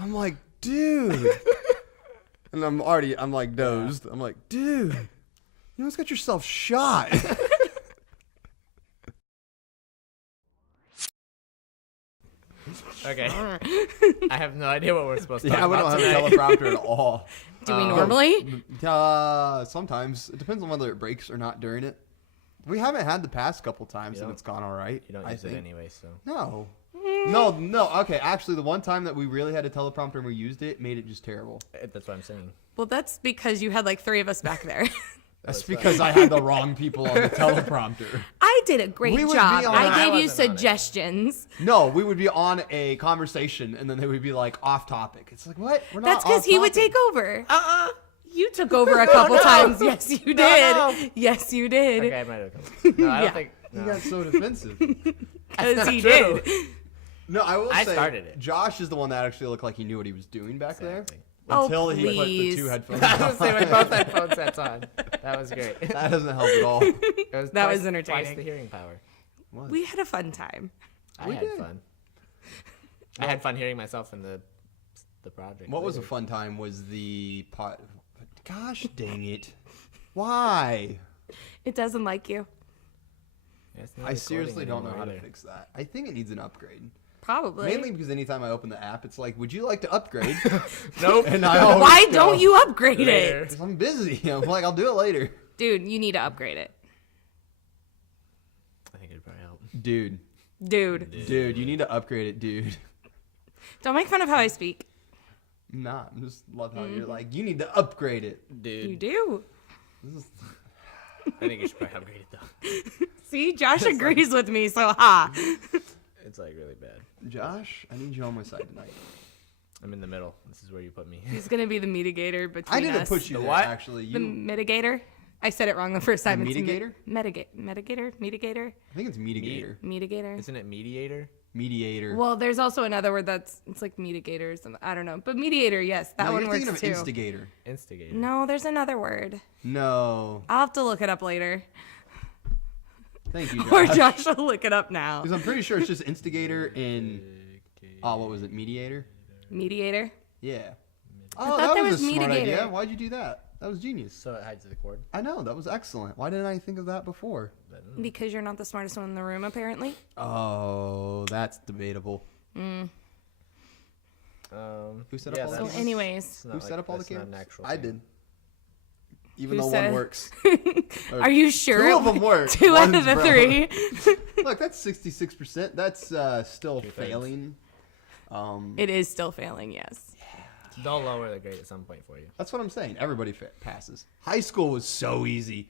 I'm like, dude. And I'm like dozed. I'm like, dude, you almost got yourself shot. Okay. I have no idea what we're supposed to talk Yeah, we about don't have a today. teleprompter at all. Do we normally? Sometimes. It depends on whether it breaks or not during it. We haven't had the past couple times and it's gone all right. You don't use it anyway, so. No. No. Okay, actually, the one time that we really had a teleprompter and we used it made it just terrible. That's what I'm saying. Well, that's because you had like 3 of us back there. That's because I had the wrong people on the teleprompter. I did a great We would job. be on- I gave I you wasn't on it. suggestions. No, we would be on a conversation and then they would be like off topic. It's like, what? We're not That's because off he would topic. take over. You took over a couple times. Yes, you did. No. Yes, you did. Okay, I might have come. No, I Yeah. don't think. You No. got so defensive. Because he true. did. No, I will I say started it. Josh is the one that actually looked like he knew what he was doing back Exactly. there. Oh, Until he put the please. 2 headphones I was on. saying with both headphone sets on. That was great. That doesn't help at all. It was That was twice entertaining. the hearing power. We had a fun time. I We had did. fun. I had fun hearing myself in the project. What was a later. fun time was the pot. Gosh dang it. Why? It doesn't like you. Yeah, it's not I seriously recording don't know how to anymore fix that. I think it needs an upgrade. Probably. Mainly because anytime I open the app, it's like, would you like to upgrade? either. Nope. And I always Why go, don't you upgrade Later. it? 'Cause I'm busy. I'm like, I'll do it later. Dude, you need to upgrade it. I think it'd probably help. Dude, you need to upgrade it, dude. Don't make fun of how I speak. Nah, I just love how you're like, you need to upgrade it. You Dude, do. I think you should probably upgrade it though. See, Josh agrees with me, so ha. It's like really bad. Josh, I need you on my side tonight. I'm in the middle. This is where you put me. He's gonna be the mitigator between I didn't us. put you The there, what? actually. The mitigator. I said it wrong the first time. The It's mitigator? Mitigator? I think it's mitigator. Mitigator. Isn't it mediator? Mediator. Well, there's also another word it's like mitigators. I don't know. But mediator, yes, that no, one you're works thinking of too. instigator. Instigator. No, there's another word. No. I'll have to look it up later. Thank you, Or Josh. Josh will look it up now. Because I'm pretty sure it's just instigator in, what was it, mediator? Mediator. Yeah. I Oh, thought that there was a was smart mitigator. idea. Why'd you do that? That was genius. So it hides the cord. I know, that was excellent. Why didn't I think of that before? Because you're not the smartest one in the room, apparently. Oh, that's debatable. Who Who set up all So the anyways, Who set up all the cameras? I thing. did. Even Who though said- one works. are you sure? Two of them work. 2 out of One's the broke. 3. Look, that's 66%. That's still Two-thirds. failing. It is still failing, yes. They'll lower the grade at some point for you. That's what I'm saying. Everybody passes. High school was so easy.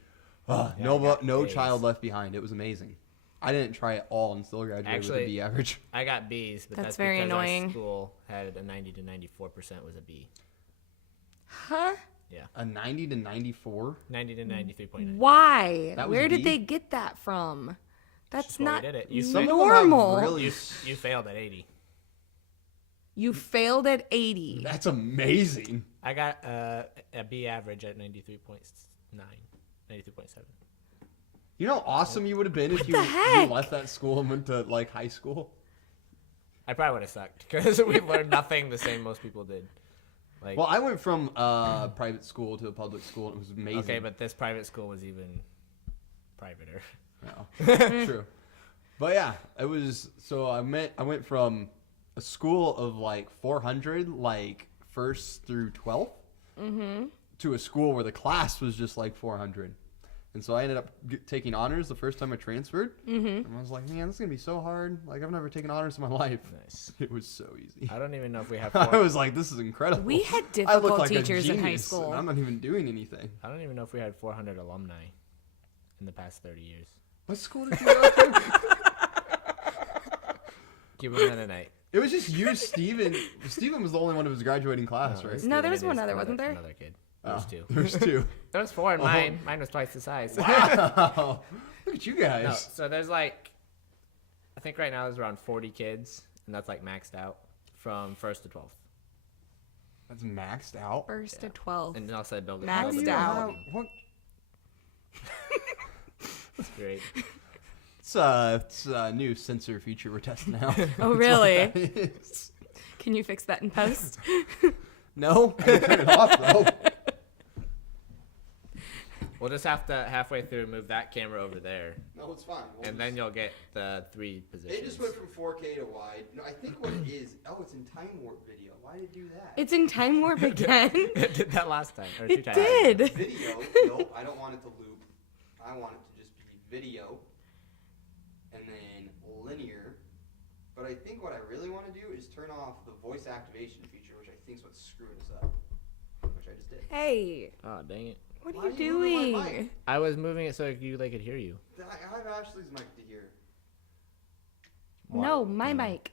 Yeah, I no got A's. child left behind. It was amazing. I didn't try it all and still graduated with a Actually- B average. I got B's, but That's that's very because annoying. our school had a 90 to 94% was a B. Huh? Yeah, A 90 to 94. 90 to 93.9. Why? That was Where B? did they get that from? That's just why we not did it. You Some fa- of them have normal. really. You failed at 80. You failed at 80. That's amazing. I got a B average at 93.9, 93.7. You know how awesome you would have been if you the heck? left that school and went to like high school. I probably would have sucked because we learned nothing the same most people did. Like, Well, I went from private school to a public school and it was amazing. okay, but this private school was even privater. No. True. But yeah, it was. So I went from a school of like 400, like first through 12th, to a school where the class was just like 400. And so I ended up taking honors the first time I transferred. And I was like, man, this is gonna be so hard. Like I've never taken honors in my life. Nice. It was so easy. I don't even know if we have I four. was like, this is incredible. We had I look difficult like a teachers in high genius, school. and I'm not even doing anything. I don't even know if we had 400 alumni in the past 30 years. What school did you go to? Give them a night. It was just you, Steven. Steven was the only one who was graduating class, right? No, there was one other, wasn't there? Another kid. There was two. There's two. There was four in mine. Mine was twice the size. Wow. Look at you guys. No, so there's like, I think right now there's around 40 kids, and that's like maxed out from 1st to 12th. That's maxed out. First to 12. And then also I build it. Maxed build it out. down. What? That's great. It's a new sensor feature we're testing out. Oh, really? It's Can you fix that in post? No, I can turn it off though. We'll just have to halfway through move that camera over there, No, it's fine. and then you'll get the 3 positions. It just went from 4K to wide. No, I think what it is. Oh, it's in time warp video. Why did it do that? It's in time warp again. It did that last time. Or 2 It times. did. Video. Nope. I don't want it to loop. I want it to just be video, and then linear. But I think what I really want to do is turn off the voice activation feature, which I think is what's screwing us up. Which I just did. Hey, Oh, dang it. what Why are you are you moving my doing? mic? I was moving it so they could hear you. I have Ashley's mic to hear. No, my mic.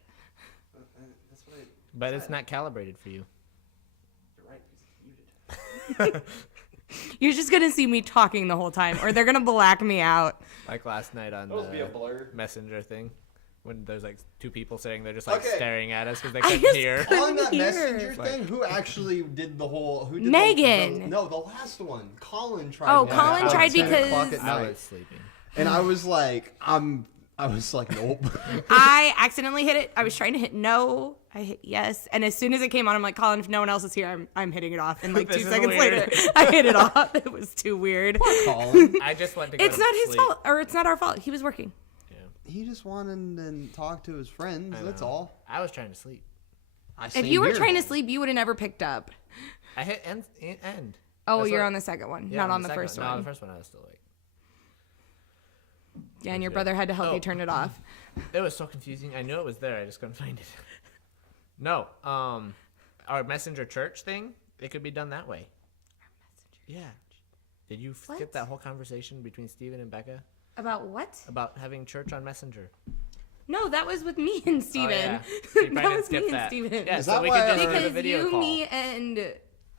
That's what I. But it's not calibrated for you. You're right, because it's muted. You're just gonna see me talking the whole time, or they're gonna black me out. Like last night on That'll be a the blur. Messenger thing. When there's like 2 people sitting there just like Okay. staring at us because they I couldn't just hear. couldn't On that hear. messenger thing, who actually did the whole? Who did Megan. No, the last one. Colin tried. Oh, one Colin at tried 10 because- o'clock at I night. was sleeping. And I was like, nope. I accidentally hit it. I was trying to hit no. I hit yes, and as soon as it came on, I'm like, Colin, if no one else is here, I'm hitting it off. And like This 2 is seconds weird. later, I hit it off. It was too weird. Colin. I just went to go It's to not his sleep. fault, or it's not our fault. He was working. Yeah. He just wanted to talk to his friends. I That's know. all. I was trying to sleep. If you were trying to sleep, you would have never picked up. I hit end. Oh, That's you're what- on the second one, Yeah, not on the second first No, on one. the first one I was still awake. Yeah, and your good. brother had to help Oh. you turn it off. It was so confusing. I knew it was there. I just couldn't find it. No, our messenger church thing, it could be done that way. Yeah. Did you skip What? that whole conversation between Steven and Becca About what? about having church on Messenger? No, that was with me and Steven. yeah. So you probably that didn't was skip me and that. Steven. Yeah, Is so that we why could just our- do the Because video you, call. me, and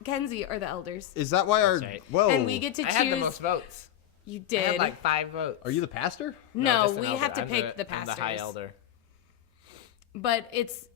Kenzie are the elders. Is that why our? That's right. Whoa. And we get to I had the choose. most votes. You I did. had like 5 votes. Are you the pastor? No, just an we elder. have to I'm pick the I'm pastors. the high elder. But it's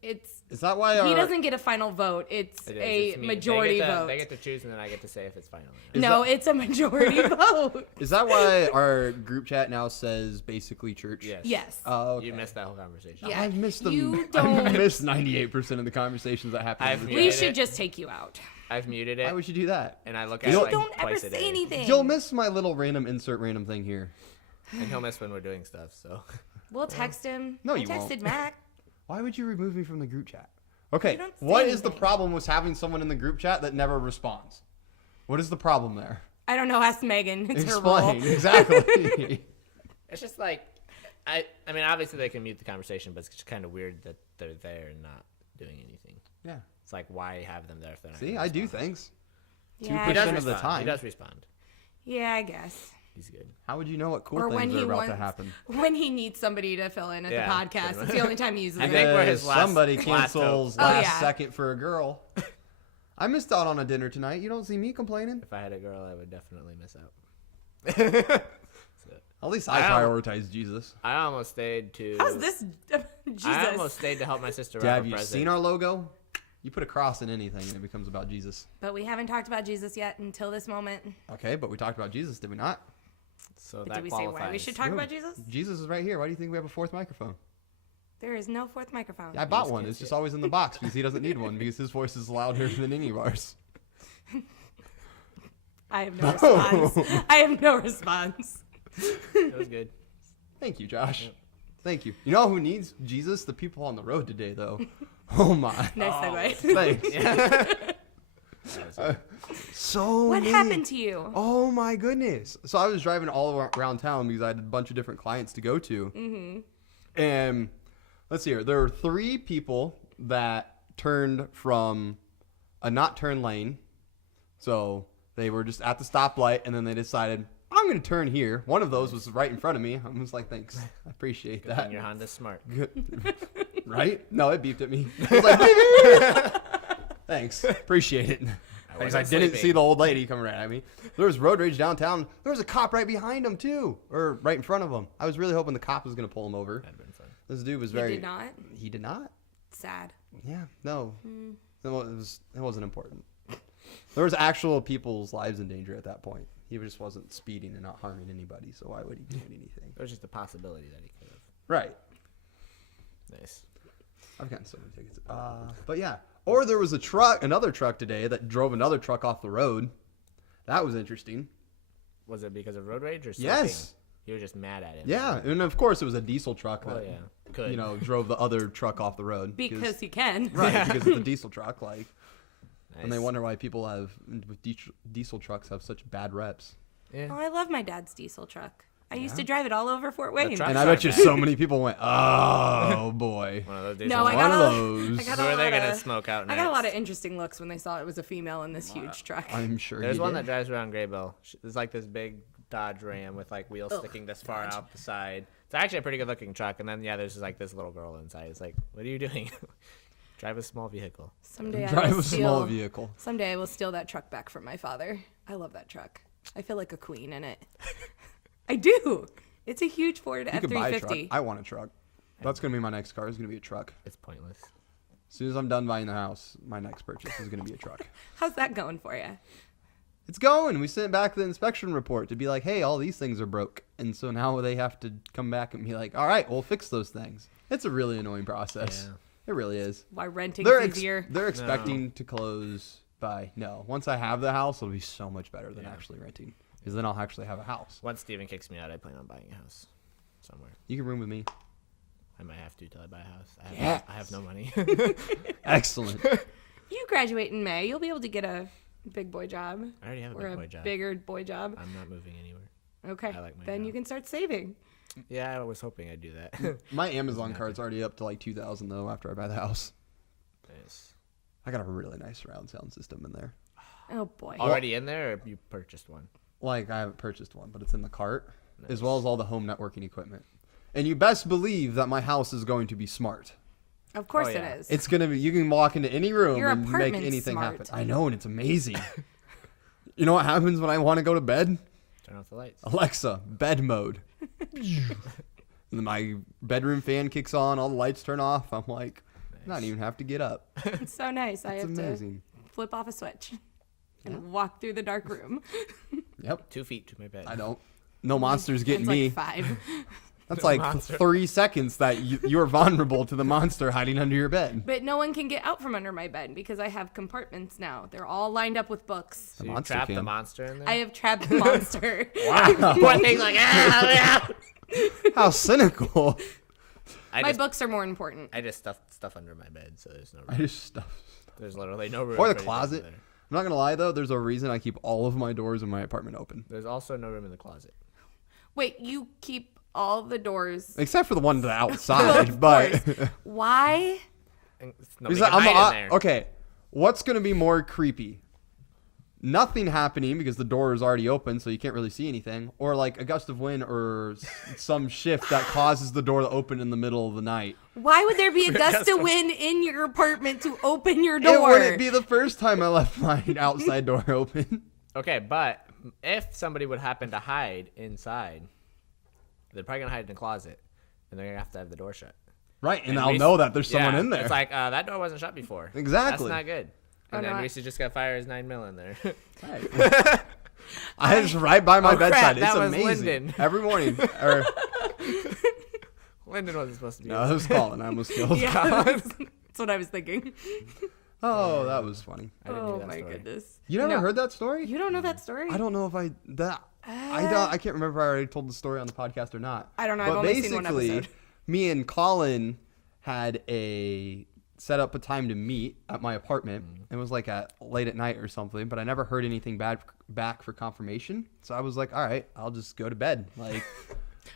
Is that why our? he doesn't get a final vote. It's It is. a It's me. majority they get to, vote. They get to choose, and then I get to say if it's final. Is No, that- it's a majority vote. Is that why our group chat now says basically church? Yes. Yes. Oh, okay. You missed that whole conversation. Yeah. I've missed them. You I've don't- missed 98% of the conversations that happen. I've in the We muted chat. should it. just take you out. I've muted Why it, would you do that? and I look You at it don't- like Don't ever twice a say day. anything. You'll miss my little random insert random thing here. And he'll miss when we're doing stuff. So We'll text him. No, I you won't. texted Mac. Why would you remove me from the group chat? Okay, You don't say what is the anything. problem with having someone in the group chat that never responds? What is the problem there? I don't know. Ask Megan. It's her role. Explain exactly. it's just like, I mean, obviously they can mute the conversation, but it's just kind of weird that they're there and not doing anything. yeah. It's like, why have them there if they're not? See, gonna I do respond? things. Yeah, He does 2% of the respond. time. He does respond. yeah, I guess. He's good. How would you know what cool Or when things he are about to wants, happen? when he needs somebody to fill in at Yeah, the podcast. pretty It's the only time he uses I it. think we're his Because last- somebody last cancels hope. Oh, last yeah. second for a girl. I missed out on a dinner tonight. You don't see me complaining. If I had a girl, I would definitely miss out. At least I I don't- prioritize Jesus. I almost stayed to. How's this? Jesus. I almost stayed to help my sister Dad, wrap have a you present. seen our logo? You put a cross in anything and it becomes about Jesus. But we haven't talked about Jesus yet until this moment. Okay, but we talked about Jesus, did we not? So But that did we say why we should talk No. about Jesus? Jesus is right here. Why do you think we have a fourth microphone? There is no fourth microphone. Yeah, I bought just one. can't It's see just it. always in the box because he doesn't need one because his voice is louder than any of ours. I have no response. I have no response. It was good. Thank you, Josh. Yep. Thank you. You know who needs Jesus? The people on the road today, though. Oh my. Nice segue. Thanks. Yeah. That was good. So What many- happened to you? Oh my goodness. So I was driving all around town because I had a bunch of different clients to go to. Mm-hmm. And let's see here. There were 3 people that turned from a not turn lane. So they were just at the stoplight and then they decided, I'm going to turn here. One of those was right in front of me. I was like, thanks. I appreciate Good that. thing your Honda's smart. Good. Right? No, it beeped at me. It was like, beep, beep, beep. Thanks. Appreciate it. Because I wasn't didn't sleeping. see the old lady coming right at me. There was road rage downtown. There was a cop right behind him, too. Or right in front of him. I was really hoping the cop was going to pull him over. That'd been fun. This dude was He very... did not? He did not? Sad. Yeah, no. It wasn't important. There was actual people's lives in danger at that point. He just wasn't speeding and not harming anybody, so why would he do anything? There was just a possibility that he could have. Right. Nice. I've gotten so many tickets. But yeah. Or there was another truck today that drove another truck off the road. That was interesting. Was it because of road rage or something? Yes. You were just mad at it. Yeah, and of course it was a diesel truck Well, that yeah. Could. drove the other truck off the road Because he can. right because it's a diesel truck Nice. and they wonder why people with diesel trucks have such bad reps. Yeah. Oh, I love my dad's diesel truck. I used to drive it all over Fort Wayne. truck- And I bet you so many people went, oh boy. One of those days. No, I One got of a- those. I got Who a are they lot gonna of- smoke out next? I got a lot of interesting looks when they saw it was a female in this huge truck. I'm sure There's he one did. that drives around Graybill. It's like this big Dodge Ram with like wheels sticking this far out the side. It's actually a pretty good looking truck. And then there's just like this little girl inside. It's like, what are you doing? Drive a small vehicle. Someday I Drive will a steal. small vehicle. Someday I will steal that truck back from my father. I love that truck. I feel like a queen in it. I do. It's a huge Ford You could buy a truck. F350. I want a truck. That's going to be my next car. It's going to be a truck. It's pointless. As soon as I'm done buying the house, my next purchase is going to be a truck. How's that going for you? It's going. We sent back the inspection report to be like, hey, all these things are broke. And so now they have to come back and be like, all right, we'll fix those things. It's a really annoying process. Yeah. It really is. Why renting They're, is easier? they're expecting to close by, once I have the house, it'll be so much better than Yeah. actually renting. Because then I'll actually have a house. Once Steven kicks me out, I plan on buying a house somewhere. You can room with me. I might have to till I buy a house. Yes. I have no money. Excellent. You graduate in May. You'll be able to get a big boy job I already have a or big a boy job. bigger boy job. I'm not moving anywhere. Okay. I like my Then job. you can start saving. Yeah, I was hoping I'd do that. My Amazon card's already up to like $2,000 though after I buy the house. Nice. I got a really nice surround sound system in there. Oh boy. Already in there, or you purchased one? Like I haven't purchased one, but it's in the cart, as Nice. well as all the home networking equipment. And you best believe that my house is going to be smart. Of course Oh, yeah. it is. It's gonna be. You can walk into any room Your and make apartment's anything smart. happen. I know, and it's amazing. You know what happens when I want to go to bed? Turn off the lights. Alexa, bed mode. And then my bedroom fan kicks on. All the lights turn off. I'm like, not even have to get up. It's so nice. I It's have amazing. to flip off a switch and walk through the dark room. Yep. 2 feet to my bed. I don't. No monsters getting It's me. like 5. That's No like monster. 3 seconds that you're vulnerable to the monster hiding under your bed. But no one can get out from under my bed because I have compartments now. They're all lined up with books. So The you monster trapped the can. monster in there? I have trapped the monster. Wow. One thing's like, ah, How cynical. My books are more important. I just stuffed stuff under my bed, so there's no I room. just stuff. There's literally no room. Or the for anything closet. in there. I'm not gonna lie though. There's a reason I keep all of my doors in my apartment open, There's also no room in the closet. Wait, you keep all the doors. except for the one to the outside. But Why? And nobody Because can hide in there. okay, what's gonna be more creepy? Nothing happening because the door is already open, so you can't really see anything, or like a gust of wind or some shift that causes the door to open in the middle of the night. Why would there be a gust of wind in your apartment to open your It door? wouldn't be the first time I left my outside door open. Okay, but if somebody would happen to hide inside, they're probably gonna hide in the closet, and they're gonna have the door shut. Right, and And I'll Reese- know that there's someone Yeah, in there. It's like that door wasn't shut before. Exactly. That's not good. Oh, And then no, Reese just got fire his 9mm in there. Right. I just right by my Oh, crap, bedside. It's that was amazing. Lyndon. Every morning. Or, Lyndon wasn't supposed to be. no, it was Colin. I almost killed. Yeah, that's what I was thinking. Oh, that was funny. I didn't Oh hear that my story. goodness. You never No. heard that story? You don't know that story? I don't know if I can't remember if I already told the story on the podcast or not. I don't know. I've But only seen one basically, episode. me and Colin had set up a time to meet at my apartment. It was like at late at night or something, but I never heard anything back for confirmation. So I was like, all right, I'll just go to bed. Like,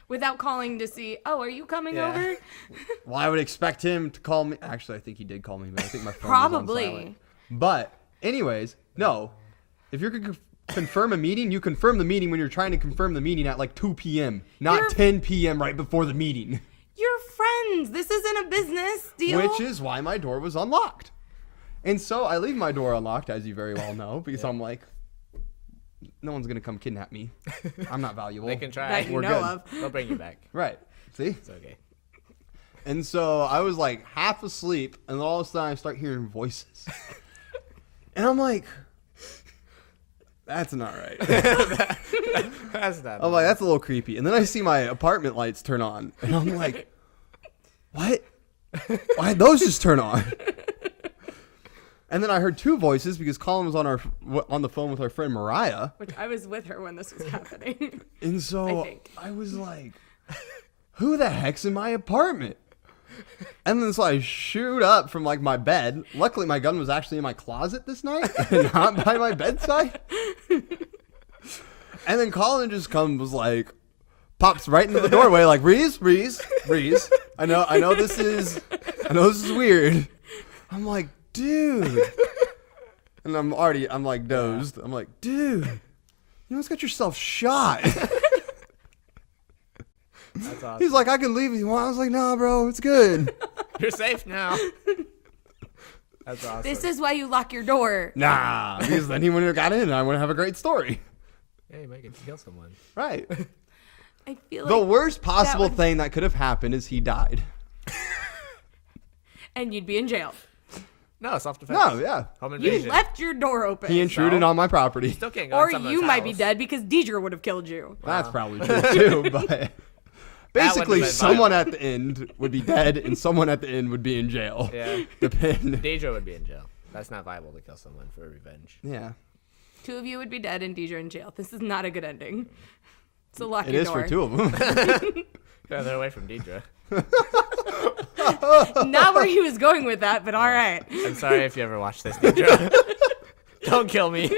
Without calling to see, oh, are you coming Yeah. over? well, I would expect him to call me. Actually, I think he did call me, but I think my phone was on silent. Probably. But anyways, no. If you're gonna confirm a meeting, you confirm the meeting when you're trying to confirm the meeting at like 2 p.m., not You're- 10 p.m. right before the meeting. You're friends. This isn't a business deal. Which is why my door was unlocked. And so I leave my door unlocked, as you very well know, because I'm like, no one's gonna come kidnap me. I'm not valuable. They can try. that you We're know good. of. They'll bring you back. Right. See? It's okay. And so I was like half asleep, and all of a sudden I start hearing voices. And I'm like, that's not right. That's not. I'm like, that's a little creepy. And then I see my apartment lights turn on, and I'm like, what? Why did those just turn on? And then I heard two voices because Colin was on the phone with our friend Mariah. Which I was with her when this was happening. And so I think. I was like, who the heck's in my apartment? And then so I shoot up from like my bed. Luckily my gun was actually in my closet this night and not by my bedside. And then Colin just pops right into the doorway like, Rees. I know this is weird. I'm like, dude. And I'm like dozed. I'm like, dude, you almost got yourself shot. That's awesome. He's like, I can leave if you want. I was like, nah, bro, it's good. You're safe now. That's awesome. This is why you lock your door. Nah, because then he wouldn't have got in and I wouldn't have a great story. Yeah, you might get to kill someone. Right. I feel The like worst possible would- thing that could have happened is he died. and you'd be in jail. No, self-defense. No, yeah. Home You invasion. left your door open. He intruded on my property. Still can't go or in someone's you might be house. dead because Deidre would have killed you. That's probably true too, but basically been someone violent. at the end would be dead and someone at the end would be in jail. Yeah. Depend. Deidre would be in jail. That's not viable to kill someone for revenge. Yeah. 2 of you would be dead and Deidre in jail. This is not a good ending. So lock It your is door. for 2 of them. Yeah, they're away from Deidre. Not where he was going with that, but all right. I'm sorry if you ever watch this, Deidre. Don't kill me.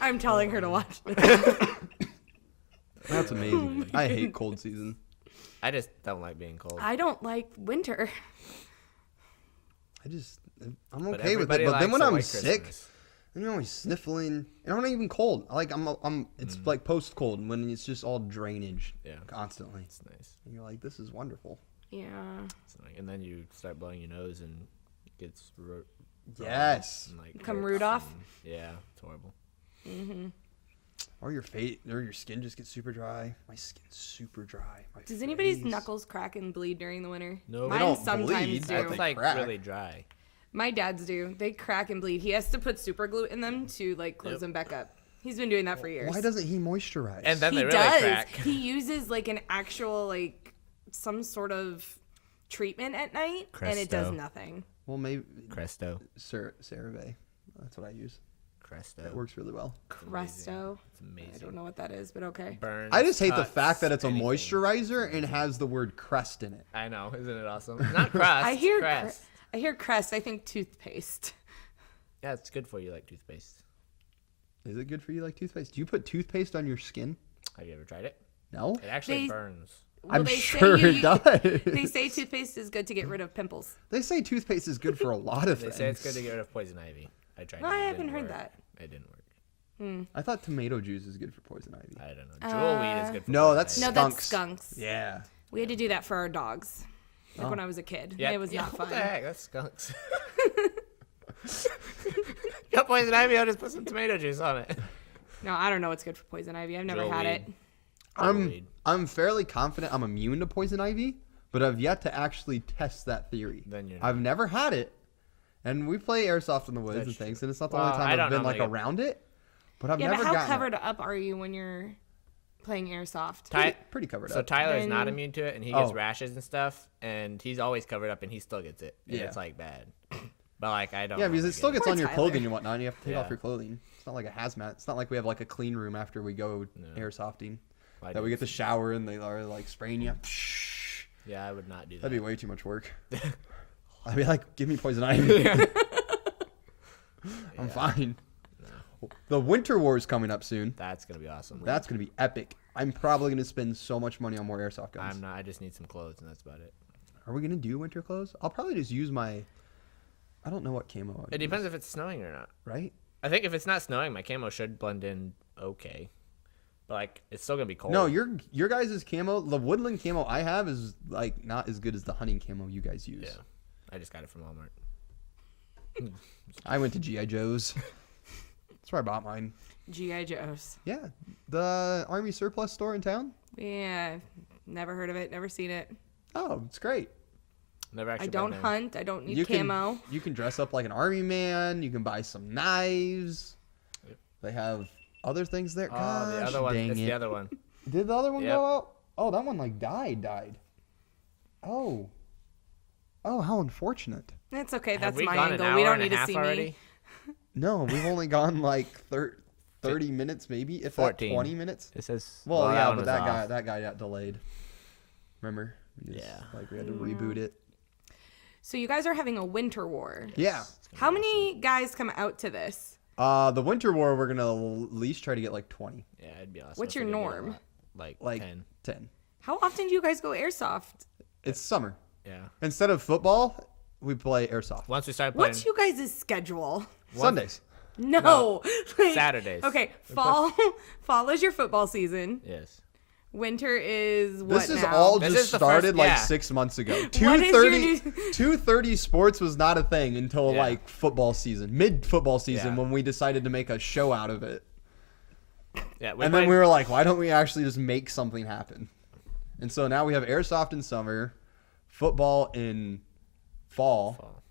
I'm telling her to watch this. That's amazing. I hate cold season. I just don't like being cold. I don't like winter. I'm But okay with it. everybody But then likes when a I'm white sick, Christmas. and you're always sniffling, and I'm not even cold. Like it's like post cold when it's just all drainage Yeah. constantly. It's nice. And you're like, this is wonderful. Yeah. It's nice. And then you start blowing your nose and it gets Yes. and, like, Become hurts Rudolph? and- yeah, it's horrible. Mm-hmm. Or your skin just gets super dry. My skin's super dry. My Does anybody's face. knuckles crack and bleed during the winter? No. They Mine don't sometimes bleed, do. but That's they like crack. really dry. My dad's do. They crack and bleed. He has to put super glue in them to like close Yep. them back up. He's been doing that for years. Why doesn't he moisturize? And then he they really does. crack. He uses like an actual like some sort of treatment at night, and it does Cresto. nothing. well, maybe Cresto. CeraVe. That's what I use. Cresto. It works really well. Cresto. It's amazing. I don't know what that is, but okay. Burns, I just hate the cuts, fact that it's a anything. moisturizer and has the word crest in it. I know, isn't it awesome? Not crust. I hear crest. I hear Crest. I think toothpaste. Yeah, it's good for you, like toothpaste. Is it good for you like toothpaste? Do you put toothpaste on your skin? Have you ever tried it? No. It actually They- burns. Well, I'm they say sure you- it does. They say toothpaste is good to get rid of pimples. They say toothpaste is good for a lot of They things. say it's good to get rid of poison ivy. I tried No, it. I It haven't didn't heard work. that. It didn't work. I thought tomato juice is good for poison ivy. I don't know. Jewel weed is good for No, poison that's ivy. No, Skunks. that's skunks. Yeah. We had to do that for our dogs. Like Oh. when I was a kid. Yeah, It was not what fun. the heck? That's skunks. Got poison ivy, I'll just put some tomato juice on it. No, I don't know what's good for poison ivy. I've never Jewel had weed. it. Jewel weed. I'm fairly confident I'm immune to poison ivy, but I've yet to actually test that theory. Then you're I've never had it, and we play airsoft in the woods That's and things, true. and it's not the Well, only I time I've don't been like normally get- around it. But I've Yeah, never but how gotten covered up are you when you're playing airsoft? pretty covered So up. Tyler is not Then- immune to it, and he gets Oh. rashes and stuff, and he's always covered up, and he still gets it. And Yeah. it's like bad. But like I don't. Yeah, because normally it still get gets Poor on your Tyler. clothing and whatnot. And you have to take off Yeah. your clothing. It's not like a hazmat. It's not like we have like a clean room after we go No. airsofting. I That we do. get the shower and they are like spraying you. Yeah, I would not do that. That'd be way too much work. I'd be like, give me poison ivy. I'm fine. The Winter War is coming up soon. That's gonna be awesome. That's gonna be epic. I'm probably gonna spend so much money on more airsoft guns. I'm not. I just need some clothes, and that's about it. Are we gonna do winter clothes? I'll probably just use my. I don't know what camo. It depends if it's snowing or not. right? I think if it's not snowing, my camo should blend in okay. But like, it's still gonna be cold. No, your guys' camo, the woodland camo I have is like not as good as the hunting camo you guys use. Yeah, I just got it from Walmart. I went to GI Joe's. That's where I bought mine. G.I. Joe's. Yeah, the Army surplus store in town. Yeah, never heard of it. Never seen it. Oh, it's great. Never actually. I don't been there. hunt. I don't need You camo. can you can dress up like an army man. You can buy some knives. Yep. They have other things there. Oh, Gosh, the other one. dang It's it. the other one. Did the other one Yep. go out? Oh, that one like died. Oh, how unfortunate. It's okay. Have That's we my gone angle. an We hour don't and need a to half see already? me. No, we've only gone like 30 minutes, maybe, if 14. that 20 minutes. It says. Well, yeah, one but was that off. guy got delayed. Remember? Like we had to reboot it. So you guys are having a winter war. Yeah. How many guys come out to this? The winter war, we're gonna at least try to get like 20, Yeah, it'd be awesome. What's if your we could get a norm? lot. Like like 10. 10. How often do you guys go airsoft? It's summer. Yeah. Instead of football, we play airsoft. Once we start playing What's you guys' schedule? Sundays. No. Like, Saturdays. Okay, fall is your football season. Yes. Winter is what This is now? all This just is the started first- like yeah. 6 months ago. What is your 2:30 sports was not a thing until Yeah. like football season, mid football season, Yeah. when we decided to make a show out of it. Yeah. And then we were like, why don't we actually just make something happen? And so now we have airsoft in summer, football in fall,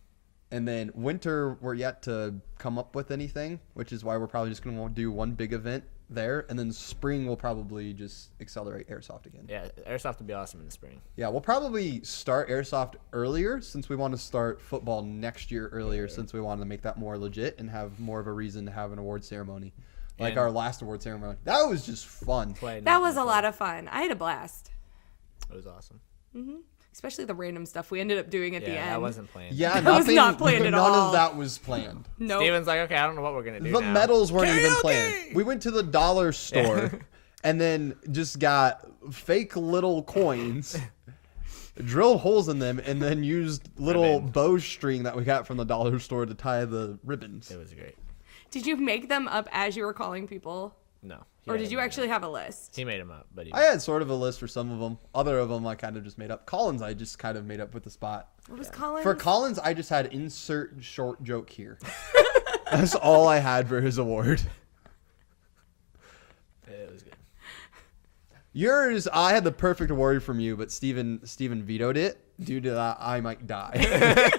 and then winter we're yet to come up with anything, which is why we're probably just going to do one big event there, and then spring we'll probably just accelerate airsoft again. Yeah, airsoft would be awesome in the spring. Yeah, we'll probably start airsoft earlier since we want to start football next year earlier since we want to make that more legit and have more of a reason to have an award ceremony. Like And- our last award ceremony. That was just fun. That was a lot of fun. I had a blast. It was awesome. Especially the random stuff we ended up doing at the Yeah, end. I wasn't playing. Yeah, That was nothing, not planned at none all. of that was planned. No. Steven's like, okay, I don't know what we're gonna do. The now. medals weren't even Karaoke! planned. We went to the dollar store and then just got fake little coins, drilled holes in them, and then used little Ribbon. bowstring that we got from the dollar store to tie the ribbons. It was great. Did you make them up as you were calling people? No. Or did you actually have a list? He made them up, but he. I had sort of a list for some of them. Other of them I kind of just made up. Collins I just kind of made up with the spot. What was Collins? For Collins, I just had insert short joke here. That's all I had for his award. It was good. Yours, I had the perfect award from you, but Steven vetoed it. Due to that, I might die.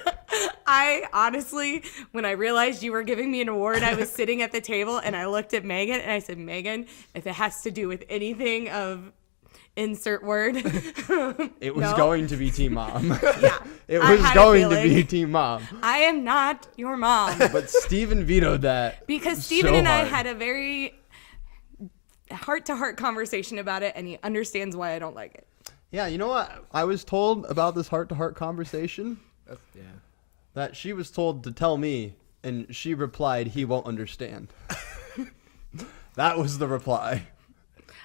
I honestly, when I realized you were giving me an award, I was sitting at the table and I looked at Megan and I said, Megan, if it has to do with anything of insert word, It was no. going to be Team Mom. Yeah, It I was had a going to feeling. be Team Mom. I am not your mom. But Steven vetoed that. Because Steven so and I hard. had a very heart-to-heart conversation about it, and he understands why I don't like it. Yeah, you know what? I was told about this heart-to-heart conversation Yeah. that she was told to tell me, and she replied, he won't understand. That was the reply.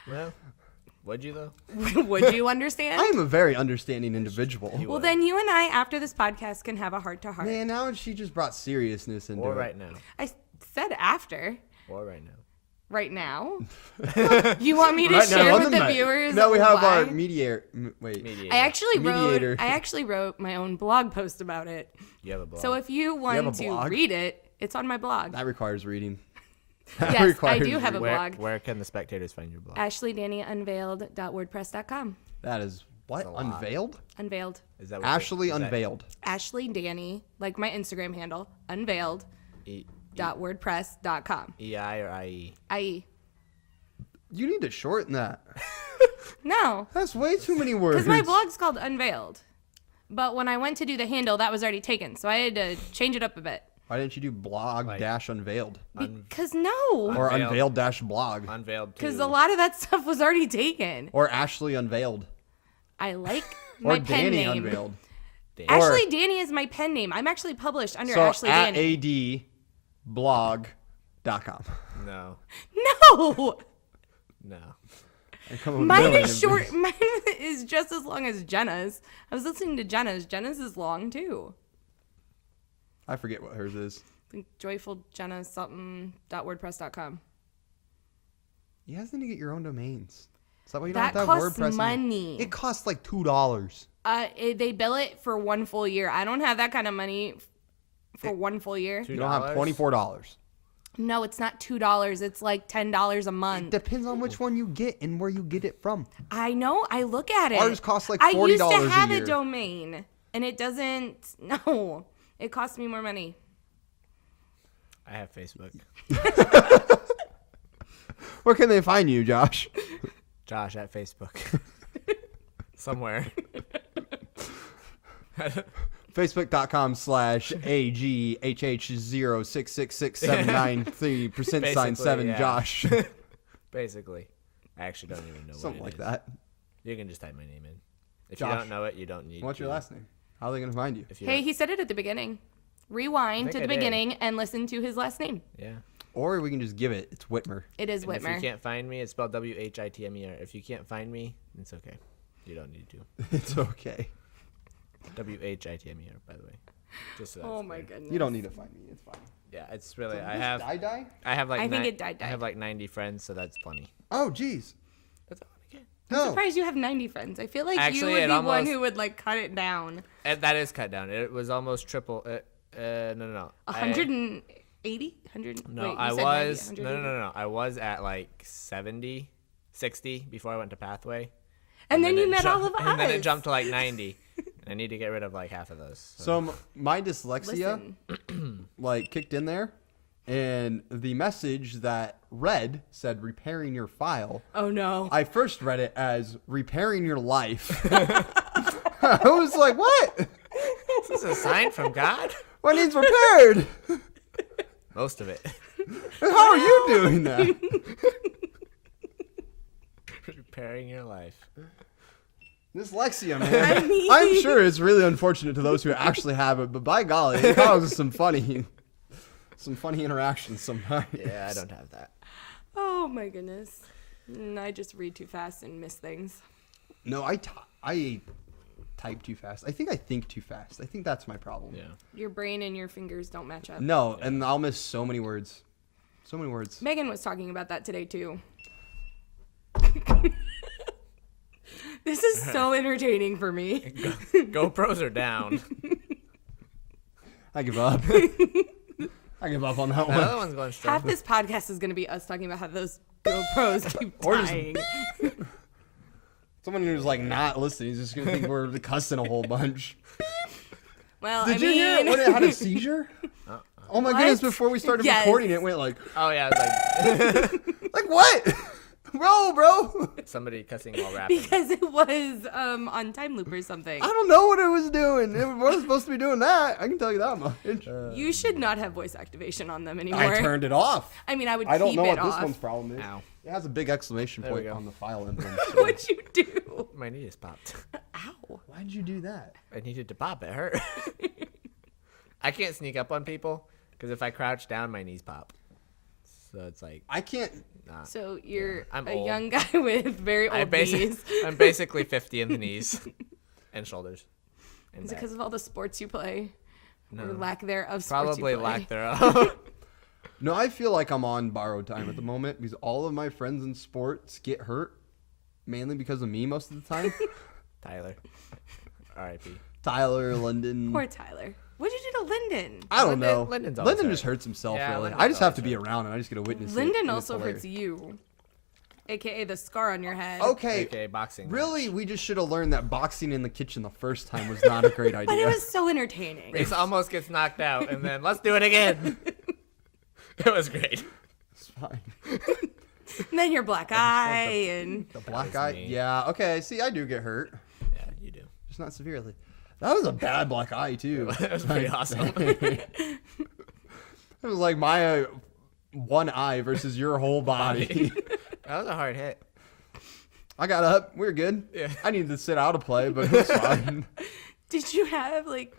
Well, would you though? Would you understand? I am a very understanding individual. You Well, would. then you and I, after this podcast, can have a heart-to-heart. Man, now she just brought seriousness into Or it. right now. I said after. Or right now. Right now? You want me to Right now, share on with the the night. viewers? No, we have why? our mediator. Wait. Mediator. I Mediator. actually wrote my own blog post about it. You have a blog. So if you have want a to blog? read it, it's on my blog. That requires reading. Yes, I do have a where, blog. where can the spectators find your blog? AshleyDannyUnveiled.wordpress.com. That is what? That's a lot. Unveiled? Unveiled. Is that what Ashley is that Unveiled. Ashley Danny, like my Instagram handle, unveiled.wordpress.com. EI or IE? IE. You need to shorten that. No, That's way too many words. because my blog's called Unveiled. But when I went to do the handle, that was already taken. So I had to change it up a bit. Why didn't you do blog dash unveiled? Because no. Or Unveiled. unveiled dash blog? Unveiled. Because to- a lot of that stuff was already taken. Or Ashley Unveiled? I like Or my pen Danny name. Unveiled? Ashley Danny is my pen name. I'm actually published under So Ashley at Danny. adblog.com. No. No, No. mine is short. Mine is just as long as Jenna's. I was listening to Jenna's. Jenna's is long too. I forget what hers is. I think joyful Jenna something.wordpress.com. You guys need to get your own domains. Is that why you That don't have costs WordPress? money. It costs like $2. They bill it for 1 full year. I don't have that kind of money for 1 full year. You don't have $24. No, it's not $2. It's like $10 a It month. depends on which one you get and where you get it from. I know. I look at it. Ours costs like I used $40 to have a year. domain, and it doesn't. No, it costs me more money. I have Facebook. Where can they find you, Josh? Josh at Facebook. Somewhere. Facebook.com/AGHH0666793% Yeah. Josh. Basically. I actually don't even know Something what like it is. that. You can just type my name in. If Josh. you don't know it, you don't need What's to. your last name? How are they going to find you? If you Hey, don't- he said it at the beginning. Rewind I to think the I did. beginning and listen to his last name. Yeah. Or we can just give it. It's Whitmer. It is And if you Whitmer. can't find me, it's spelled WHITMER. If you can't find me, it's okay. You don't need to. It's okay. WHITMER, by the way. Just so Oh that's my clear. goodness. You don't need to find me. It's fine. Yeah, it's really. So I this have. Die? I have like. I think ni- it died. I have like 90 friends, so that's plenty. Oh, jeez. That's all I get. I'm No. surprised you have 90 friends. I feel like you Actually, would it be one almost- who would like cut it down. That is cut down. It was almost triple. No. 180? 100? No, wait, you I said 90, was 180. no. I was at like 70, 60 before I went to Pathway. And then you it met all of us. And then it jumped to like 90. I need to get rid of like half of those. So my dyslexia Listen, like kicked in there, and the message that read said repairing your file. oh no. I first read it as repairing your life. I was like, what? Is this a sign from God? What needs repaired? Most of it. How are you doing that? Repairing your life. Dyslexia, man. I mean- I'm sure it's really unfortunate to those who actually have it, but by golly, it causes some funny interactions sometimes. Yeah, I don't have that. Oh my goodness. I just read too fast and miss things. No, I type too fast. I think too fast. I think that's my problem. Yeah. Your brain and your fingers don't match up. No, and I'll miss so many words. So many words. Megan was talking about that today too. This is so entertaining for me. GoPros are down. I give up. I give up on that The one. other one's going strong. Half this podcast is going to be us talking about how those GoPros keep Or just- dying. Someone who's like not listening is just gonna think we're cussing a whole bunch. Well, Did I you mean, hear it when it had a seizure? Oh my goodness! What? Before we started Yes. recording, it went like Oh yeah, like what? Bro. somebody cussing while rapping. because it was on time loop or something. I don't know what I was doing. It wasn't supposed to be doing that. I can tell you that much. You should not have voice activation on them anymore. I turned it off. I mean, I would I don't keep know it what off. this one's problem is. Ow. It has a big exclamation There we point go. on the file emblem. What'd you do? My knee just popped. Ow. Why did you do that? I needed to pop. It hurt. I can't sneak up on people because if I crouch down, my knees pop. So it's like, I can't. nah. So you're I'm a old. young guy with very old knees. I'm basically 50 in the knees and shoulders. And Is it back. because of all the sports you play? No. Or lack thereof sports Probably you play? lack thereof. No, I feel like I'm on borrowed time at the moment because all of my friends in sports get hurt, mainly because of me most of the time. Tyler. R.I.P. Tyler, London. Poor Tyler. What'd you do to Lyndon? I don't know. Lyndon's always Lyndon just hurt. hurts himself, Yeah, really. Lyndon's I just have always to be hurt. around and I just get to witness it. Lyndon and it's also hilarious. hurts you. AKA the scar on your head. Okay, Okay, boxing. really, we just should have learned that boxing in the kitchen the first time was not a great idea. But it was so entertaining. Reese almost gets knocked out, and then let's do it again. It was great. It's fine. And then your black eye and The black was eye? me. Yeah, okay. See, I do get hurt. Yeah, you do. Just not severely. That was a bad black eye, too. It was pretty awesome. It was like my one eye versus your whole body. That was a hard hit. I got up. We were good. Yeah. I needed to sit out a play, but it was fine. did you have like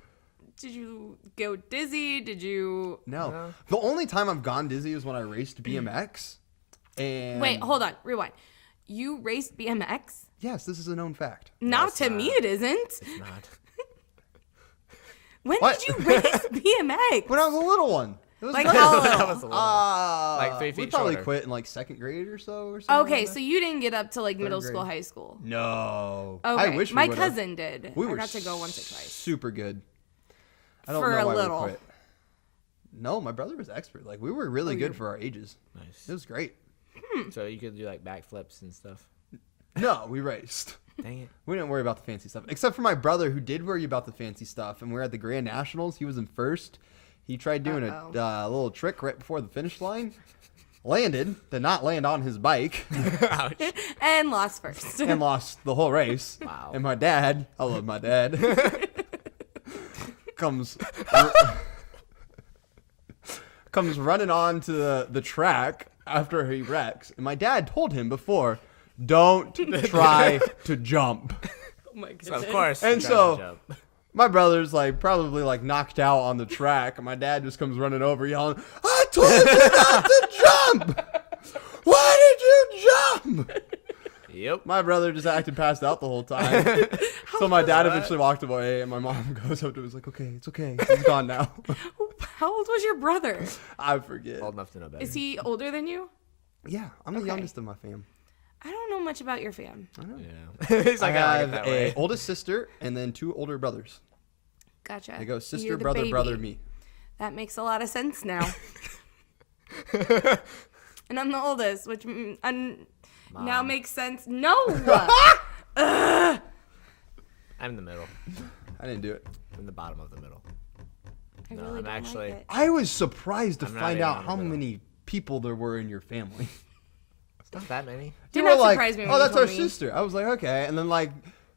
did you go dizzy? Did you No. No. The only time I've gone dizzy is when I raced BMX. And wait, hold on, rewind. You raced BMX? Yes, this is a known fact. Now it's to not. me it isn't. It's not. When What? did you race BMX? When I was a little one. It was Like great. how That little? was a little. Like 3 We feet probably shorter. quit in like second grade or so. Or something Okay, like so that. you didn't get up to like middle grade. school, high school. No. Okay, I wish we my would've. cousin did. We I were got to go once or twice. super good. I don't For know a why little. we quit. No, my brother was expert. Like we were really good for our ages. It Nice. was great. So you could do like backflips and stuff. No, we raced. Dang it. We didn't worry about the fancy stuff, except for my brother who did worry about the fancy stuff. And we were at the Grand Nationals. He was in first. He tried doing a little trick right before the finish line. Landed, did not land on his bike, Ouch. And lost first. and lost the whole race. Wow. And my dad, I love my dad. comes comes running onto the track after he wrecks. And my dad told him before, don't try to jump. Oh my So goodness. of course. And he tried to so- jump. My brother's like probably like knocked out on the track, and my dad just comes running over yelling, I told you not to jump! Why did you jump? Yep. My brother just acted passed out the whole time. So my dad eventually walked away, and my mom goes up to him and was like, okay, it's okay. He's gone now. How old was your brother? I forget. Old enough to know better. Is he older than you? Yeah, I'm the Okay. youngest of my fam. I don't know much about your fam. Yeah. He's like, I I like it have that a way. oldest sister and then 2 older brothers. Gotcha. I go sister, You're the brother, baby. brother, me. That makes a lot of sense now. And I'm the oldest, which now Mom. makes sense. No! I'm in the middle. I didn't do it. I'm in the bottom of the middle. I No, really I'm don't actually- like it. I was surprised to I'm not find even out in the how middle. many people there were in your family. It's not that many. Did They not were like, surprise me when oh, you that's our told me. sister. I was like, okay. And then like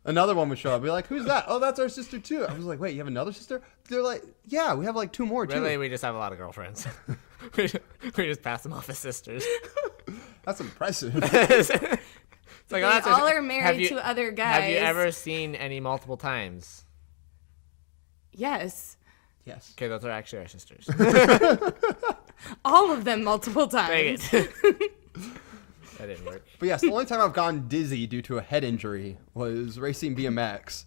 another one would show up. Be like, who's that? Oh, that's our sister too. I was like, wait, you have another sister? They're like, yeah, we have like 2 more too. Really, we just have a lot of girlfriends. we just pass them off as sisters. That's impressive. It's like, They oh, that's all our- are married have you- to other guys. Have you ever seen any multiple times? Yes. Yes. Okay, those are actually our sisters. All of them multiple Dang times. it. That didn't work. But yes, the only time I've gone dizzy due to a head injury was racing BMX.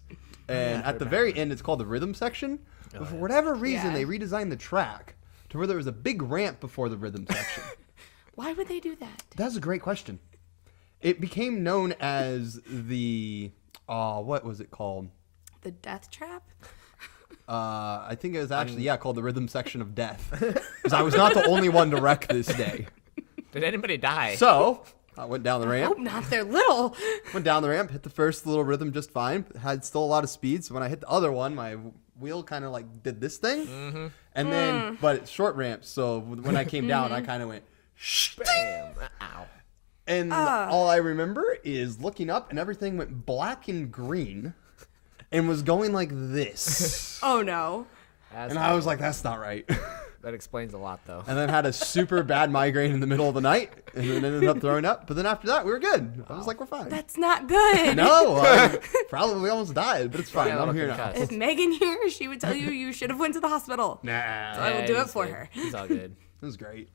And Yeah, at the I very remember. end, it's called the rhythm section. Oh, But for yeah. whatever reason, Yeah. they redesigned the track to where there was a big ramp before the rhythm section. Why would they do that? That's a great question. It became known as the, what was it called? The death trap? I think it was actually, called the rhythm section of death. Because I was not the only one to wreck this day. Did anybody die? So, I went down the I ramp. hope not. They're little. Went down the ramp, hit the first little rhythm just fine. Had still a lot of speed. So when I hit the other one, my wheel kind of like did this thing. Mm-hmm. And then, but it's short ramp. So when I came down, I kind of went, Bam. Ow. and all I remember is looking up and everything went black and green and was going like this. Oh no. That's And I was like, that's not right. that explains a lot, though. And then had a super bad migraine in the middle of the night and then ended up throwing up. But then after that, we were good. I was like, we're fine. That's not good. No, I probably almost died, but it's fine. Yeah, I'm look here at now. us. If Megan here, she would tell you you should have went to the hospital. Nah, I will Yeah, do it he's for good. her. He's all good. it was great.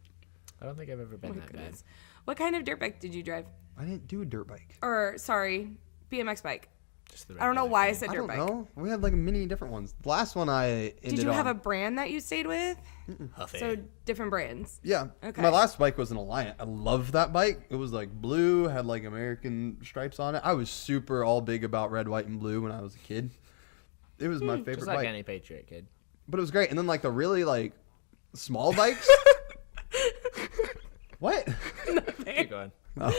I don't think I've ever been Oh my that bad. goodness. What kind of dirt bike did you drive? I didn't do a dirt bike. Or, sorry, BMX bike. Just the I don't know regular why I thing. said I dirt don't bike. know. We had like many different ones. The last one I ended Did you have on- a brand that you stayed with? Huffy. So, different brands. Yeah. Okay. My last bike was an Alliant. I loved that bike. It was like blue, had like American stripes on it. I was super all big about red, white, and blue when I was a kid. It was my favorite Just like bike. any Patriot kid. But it was great. And then like the really like small bikes. What? Keep going. Oh.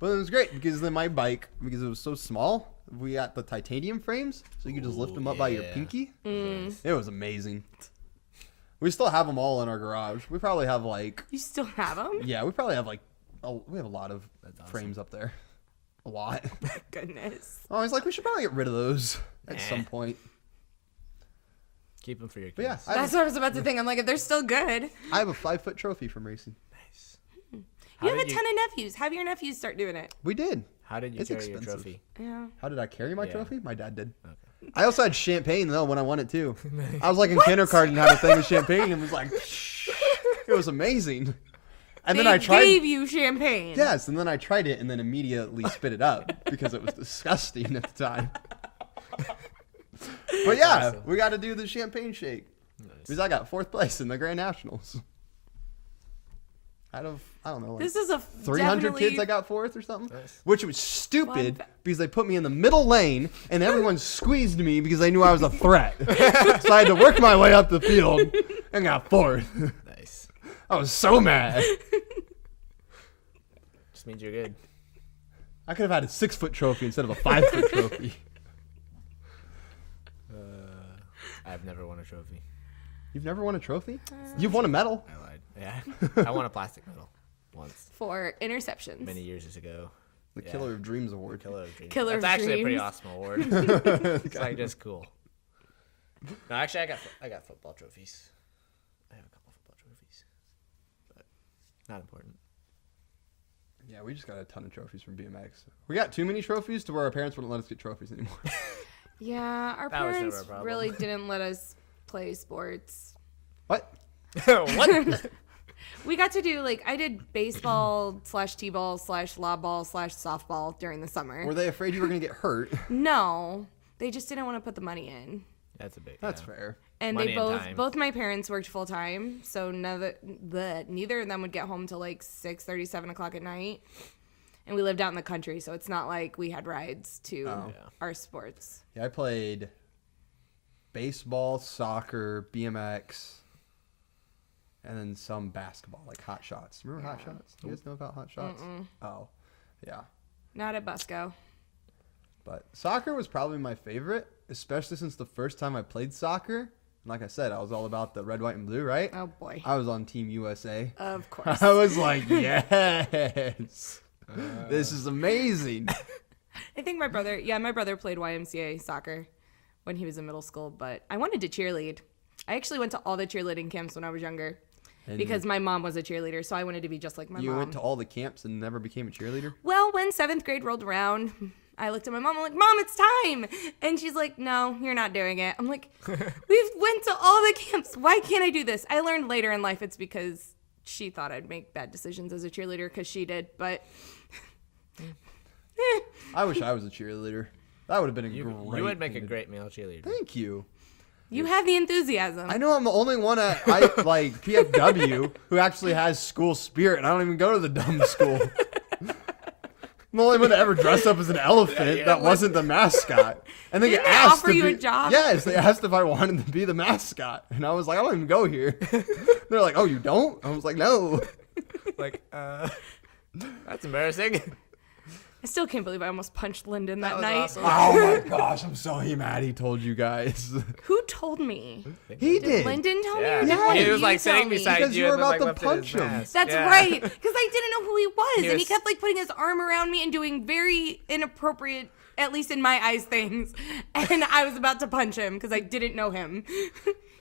But it was great because then my bike, because it was so small, we got the titanium frames, so you could just lift them up by your yeah. pinky. Mm. It was amazing. We still have them all in our garage. We probably have like, You still have them? yeah, we probably have like, we have a lot of awesome. frames up there. A lot. Goodness. I was like, we should probably get rid of those at some Eh. point. Keep them for your kids. But yeah, That's what I was about to think. I'm like, if they're still good. I have a 5-foot trophy from racing. Nice. You How have a did ton of nephews. Have your nephews start doing it. We did. How did you It's carry your expensive. trophy? Yeah. How did I carry my Yeah. trophy? My dad did. Okay. I also had champagne though when I won it too. I was like in kindergarten and had a thing of champagne and was like, it was amazing. And then They I tried. gave you champagne. Yes, and then I tried it and then immediately spit it up because it was disgusting at the time. But yeah, Awesome. we got to do the champagne shake because I got 4th place in the Grand Nationals. Out of, I don't know, like This is a 300 kids, I definitely- got 4th or something. Nice. Which was stupid Fun because they put me in the middle lane and everyone squeezed me because they knew I was a threat. So I had to work my way up the field and got 4th. Nice. I was so mad. Just means you're good. I could have had a 6-foot trophy instead of a 5-foot trophy. I've never won a trophy. You've never won a trophy? You've won a medal. I lied. Yeah. I won a plastic medal once, For interceptions. many years ago. The Yeah. Killer of Dreams Award. Killer of Dreams. Killer That's of actually a pretty Dreams. awesome award. It's like just cool. No, actually, I got football trophies. I have a couple football trophies, but not important. Yeah, we just got a ton of trophies from BMX. We got too many trophies to where our parents wouldn't let us get trophies anymore. Yeah, our That was never parents a problem. really didn't let us play sports. What? What? We got to do, like, I did baseball / t-ball / lob ball / softball during the summer. Were they afraid you were going to get hurt? No, they just didn't want to put the money in. That's a big. That's yeah. fair. And Money they and time. both my parents worked full time, so neither of them would get home till like 6:30, 7 o'clock at night. And we lived out in the country, so it's not like we had rides to our sports. Yeah, I played baseball, soccer, BMX, and then some basketball, like Hot Shots. Remember Hot Shots? You guys know about Hot Shots? Oh, yeah. Not at Busco. But soccer was probably my favorite, especially since the first time I played soccer. Like I said, I was all about the red, white, and blue, right? Oh boy. I was on Team USA. Of course. I was like, yes, this is amazing. I think my brother played YMCA soccer when he was in middle school, but I wanted to cheerlead. I actually went to all the cheerleading camps when I was younger And because my mom was a cheerleader, so I wanted to be just like my you mom. went to all the camps and never became a cheerleader? Well, when 7th grade rolled around, I looked at my mom. I'm like, Mom, it's time. And she's like, no, you're not doing it. I'm like, we've went to all the camps. Why can't I do this? I learned later in life it's because she thought I'd make bad decisions as a cheerleader because she did. But I wish I was a cheerleader. That would have been a You great would make a thing to- great male cheerleader. Thank you. you have the enthusiasm. I know I'm the only one at like PFW who actually has school spirit, and I don't even go to the dumb school. I'm the only one that ever dressed up as an elephant that wasn't the mascot. And they Didn't get they asked offer to you be, a job? Yes, they asked if I wanted to be the mascot, and I was like, I don't even go here. They're like, oh, you don't? I was like, no. Like, that's embarrassing. I still can't believe I almost punched Lyndon that was night. awesome. Oh my gosh, I'm so mad he told you guys. Who told me? He did. Lyndon tell me? Yeah, Or did he you was like tell sitting me? beside Because you you were and then, about like, to lifted his punch him. mask. That's Yeah. right, because I didn't know who he was, and he was- kept like putting his arm around me and doing very inappropriate, at least in my eyes, things. And I was about to punch him because I didn't know him.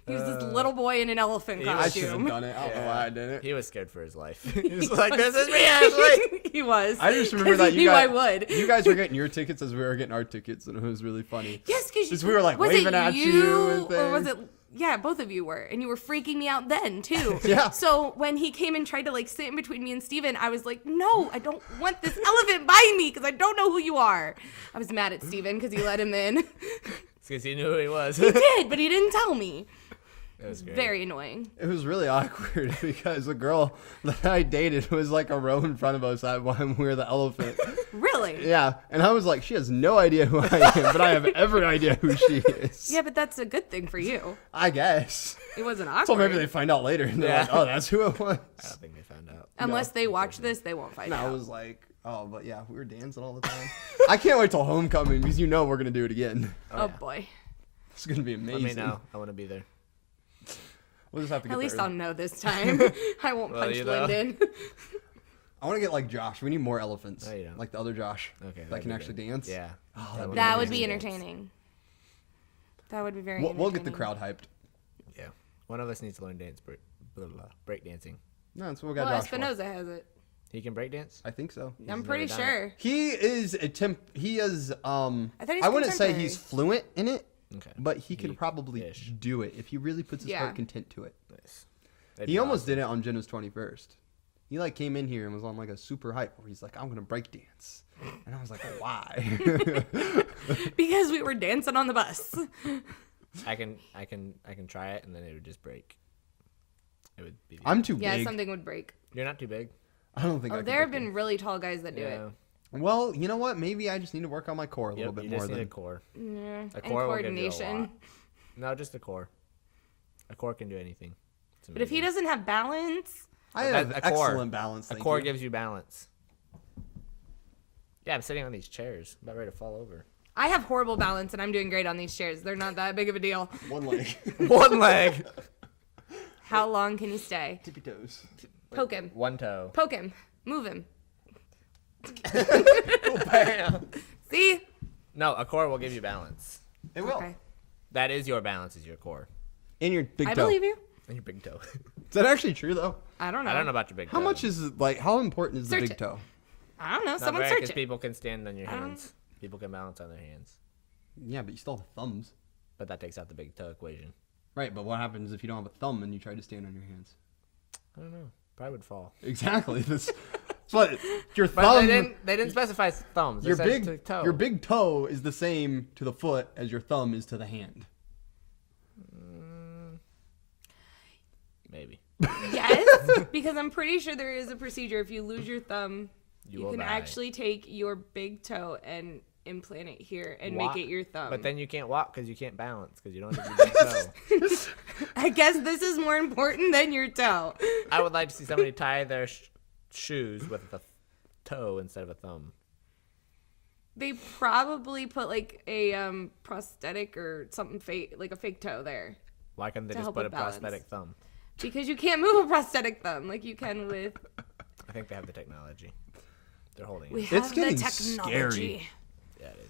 He was this little boy in an elephant He was- I should have costume. done it. I don't know why I did it. He was scared for his life. He was like, "This is me, Ashley." He was. I just remember 'Cause that he you knew guys, I would. you guys were getting your tickets as we were getting our tickets, and it was really funny. Yes, because Since we were like was waving it at you and or was things. it? Yeah, both of you were, and you were freaking me out then too. Yeah. So when he came and tried to like sit in between me and Steven, I was like, no, I don't want this elephant by me because I don't know who you are. I was mad at Steven because he let him in. It's because he knew who he was. He did, but he didn't tell me. It was great. Very annoying. It was really awkward because the girl that I dated was like a row in front of us at when we were the elephant. Really? Yeah, and I was like, she has no idea who I am, but I have every idea who she is. Yeah, but that's a good thing for you. I guess. It wasn't awkward. So maybe they find out later and they're Yeah. like, oh, that's who it was. I don't think they found out. Unless they watch this, they won't find And I out. was like, oh, but yeah, we were dancing all the time. I can't wait till homecoming because you know we're going to do it again. Oh boy. It's going to be amazing. Let me know. I want to be there. We'll just have to get At least there. I'll know this time. I won't Well, punch you know. Lyndon. I want to get like Josh. We need more elephants. No, you don't. Like the other Josh. Okay. That that'd can be actually good. dance. Yeah. Oh, that would That would amazing. be entertaining. That would be very We'll get the entertaining. crowd hyped. Yeah. One of us needs to learn dance, break dancing. No, that's what we got Well, Josh for. Espinoza has it. He can break dance. I think so. I'm never pretty done it. sure. He is he is I thought he's I wouldn't say contemporary. he's fluent in it, Okay. but he can probably He-ish. do it if he really puts his Yeah. heart content to it. Nice. That'd He be almost awesome. did it on Jenna's 21st. He like came in here and was on like a super hype where he's like, I'm gonna break dance. And I was like, oh, why? Because we were dancing on the bus. I can try it and then it would just break. It would be. I'm too Yeah, big. something would break. You're not too big. I don't think I Oh, could there have break been really tall guys that do it. it. Well, you know what? Maybe I just need to work on my core a Yep, little bit you more just need than a core. Yeah. A And core will give you a coordination. lot. No, just a core. A core can do anything. It's But if he amazing. doesn't have balance, I That- have a core. excellent balance. A Thank core you. gives you balance. Yeah, I'm sitting on these chairs. I'm about ready to fall over. I have horrible balance and I'm doing great on these chairs. They're not that big of a deal. One leg. One leg. How long can he stay? Tippy toes. Poke him. One toe. Poke him. Move him. Oh, bam. See? No, a core will give you balance. It will. Okay. That is your balance, is your core. And your big toe. I believe you. And your big toe. Is that actually true, though? I don't know. I don't know about your big toe. How much is it, like, how important is the Search big it. toe? I don't know. Not Someone very, search 'cause it. people can stand on your I don't- hands. People can balance on their hands. Yeah, but you still have thumbs. But that takes out the big toe equation. Right, but what happens if you don't have a thumb and you try to stand on your hands? I don't know. Probably would fall. Exactly. That's what your But thumb. they didn't specify thumbs. They Your said to toe. your big toe is the same to the foot as your thumb is to the hand. Maybe. Yes, because I'm pretty sure there is a procedure. If you lose your thumb, you will can die. actually take your big toe and implant it here and Walk, make it your thumb. But then you can't walk because you can't balance because you don't have your big toe. I guess this is more important than your toe. I would like to see somebody tie their shoes with a toe instead of a thumb. They probably put like a prosthetic or something fake, like a fake toe there, Why can't they To just help put a with balance. prosthetic thumb? because you can't move a prosthetic thumb like you can with. I think they have the technology. They're holding We it. have It's getting the technology. Yeah, it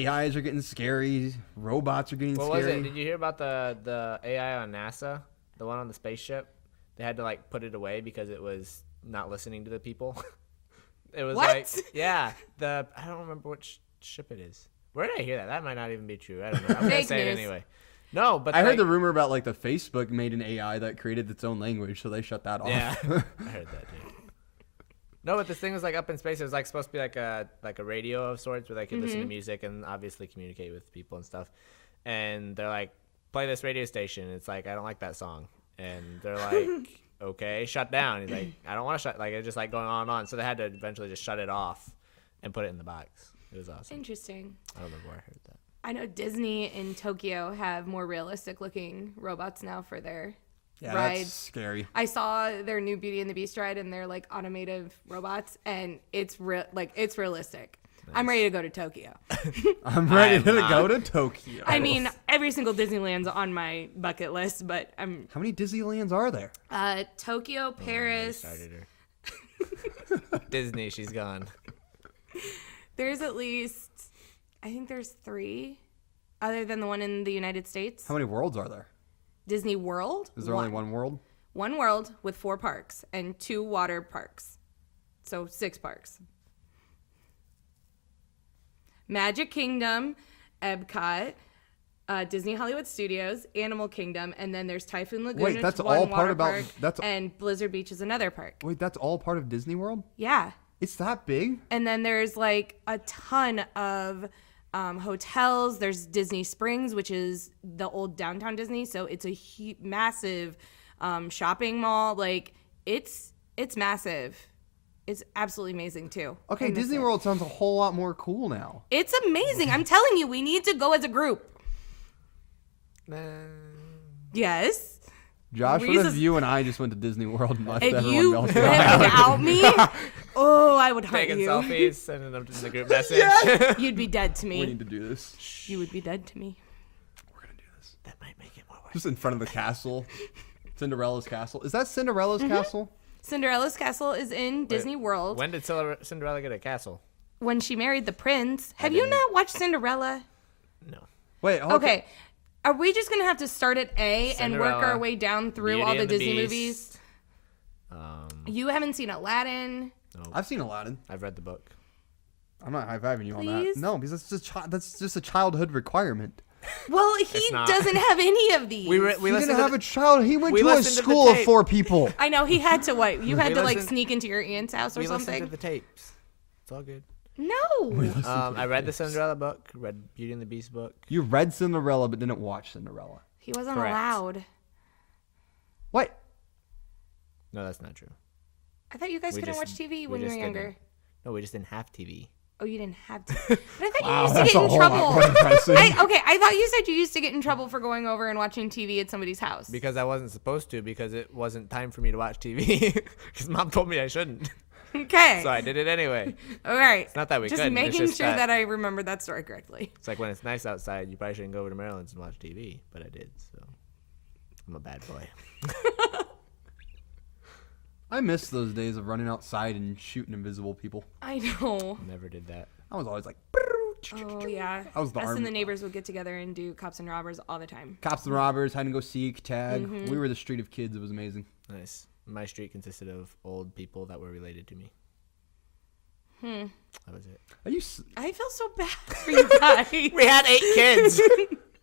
is. AIs are getting scary. Robots are getting What was scary. it? Did you hear about the AI on NASA? The one on the spaceship? They had to like put it away because it was not listening to the people. It was What? like, yeah, I don't remember which ship it is. Where did I hear that? That might not even be true. I don't know. I'm gonna Fake say news. it anyway. No, but I heard like- the rumor about like the Facebook made an AI that created its own language, so they shut that off. Yeah, I heard that too. No, but this thing was like up in space. It was like supposed to be like a radio of sorts where they could listen to music and obviously communicate with people and stuff. And they're like, play this radio station. It's like, I don't like that song. And they're like, okay, shut down. He's like, I don't want to shut. Like it's just like going on and on. So they had to eventually just shut it off and put it in the box. It was awesome. Interesting. I don't remember where I heard that. I know Disney in Tokyo have more realistic looking robots now for their Yeah, rides. that's scary. I saw their new Beauty and the Beast ride, and they're like automated robots, and it's it's realistic. I'm ready to go to Tokyo. I'm ready am to not. go to Tokyo. I mean, every single Disneyland's on my bucket list, but I'm how many Disneylands are there? Tokyo, Paris. Started her. Disney, she's gone. There's at least, I think there's 3, other than the one in the United States. How many worlds are there? Disney World. Is there only one world? One world with 4 parks and 2 water parks. So 6 parks. Magic Kingdom, Epcot, Disney Hollywood Studios, Animal Kingdom, and then there's Typhoon Lagoon. Wait, which that's is one all part water about- park, that's- and Blizzard Beach is another park. Wait, that's all part of Disney World? Yeah. It's that big? And then there's like a ton of hotels. There's Disney Springs, which is the old downtown Disney. So it's a massive shopping mall. Like it's massive. It's absolutely amazing too. Okay, I miss Disney it. World sounds a whole lot more cool now. It's amazing. I'm telling you, we need to go as a group. Yes. Josh, what Rees if is- you and I just went to Disney World and left If everyone you else went behind? without me, oh, I would hunt Taking you. selfies, sending them to the group message. You'd be dead to We me. need to do this. You would be dead to me. We're gonna do this. That might make it more work. Just in front of the castle. Cinderella's castle. Is that Cinderella's Mm-hmm. castle? Cinderella's castle is in Disney World. When did Cinderella get a castle? When she married the prince. Have you didn't- not watched Cinderella? No. Wait, Okay. Are we just gonna have to start at A and work Cinderella, our way down through Beauty all the and the Disney Beast. movies? Um, You haven't seen Aladdin. no, I've seen Aladdin. I've read the book. I'm not high-fiving you on Please? that. No, because that's just a childhood requirement. Well, he It's not. doesn't have any of these. We He listened didn't to have the, a child. He went we to a listened to the school of tape. 4 people. I know he had to what? You had We to like listened- sneak into your aunt's house or we listened something. to the tapes. It's all good. No. I read the Cinderella book. Read Beauty and the Beast book. You read Cinderella but didn't watch Cinderella. He wasn't Correct. allowed. What? No, that's not true. I thought you guys We couldn't just- watch TV we when you were just younger. didn't. No, we just didn't have TV. Oh, you didn't have to. But I thought Wow, you used to that's get a in whole lot trouble. more impressive. I thought you said you used to get in trouble for going over and watching TV at somebody's house. Because I wasn't supposed to, because it wasn't time for me to watch TV. Because Mom told me I shouldn't. Okay. So I did it anyway. All right. It's not that we Just couldn't. making It's just sure that I remembered that story correctly. It's like when it's nice outside, you probably shouldn't go over to Maryland's and watch TV. But I did, so I'm a bad boy. I miss those days of running outside and shooting invisible people. I know. Never did that. I was always like, Oh, yeah. I was the Us army. and the neighbors would get together and do cops and robbers all the time. Cops and robbers, hide and go seek, tag. We were the street of kids. It was amazing. Nice. My street consisted of old people that were related to me. That was it. Are you? I feel so bad for you guys. We had 8 kids.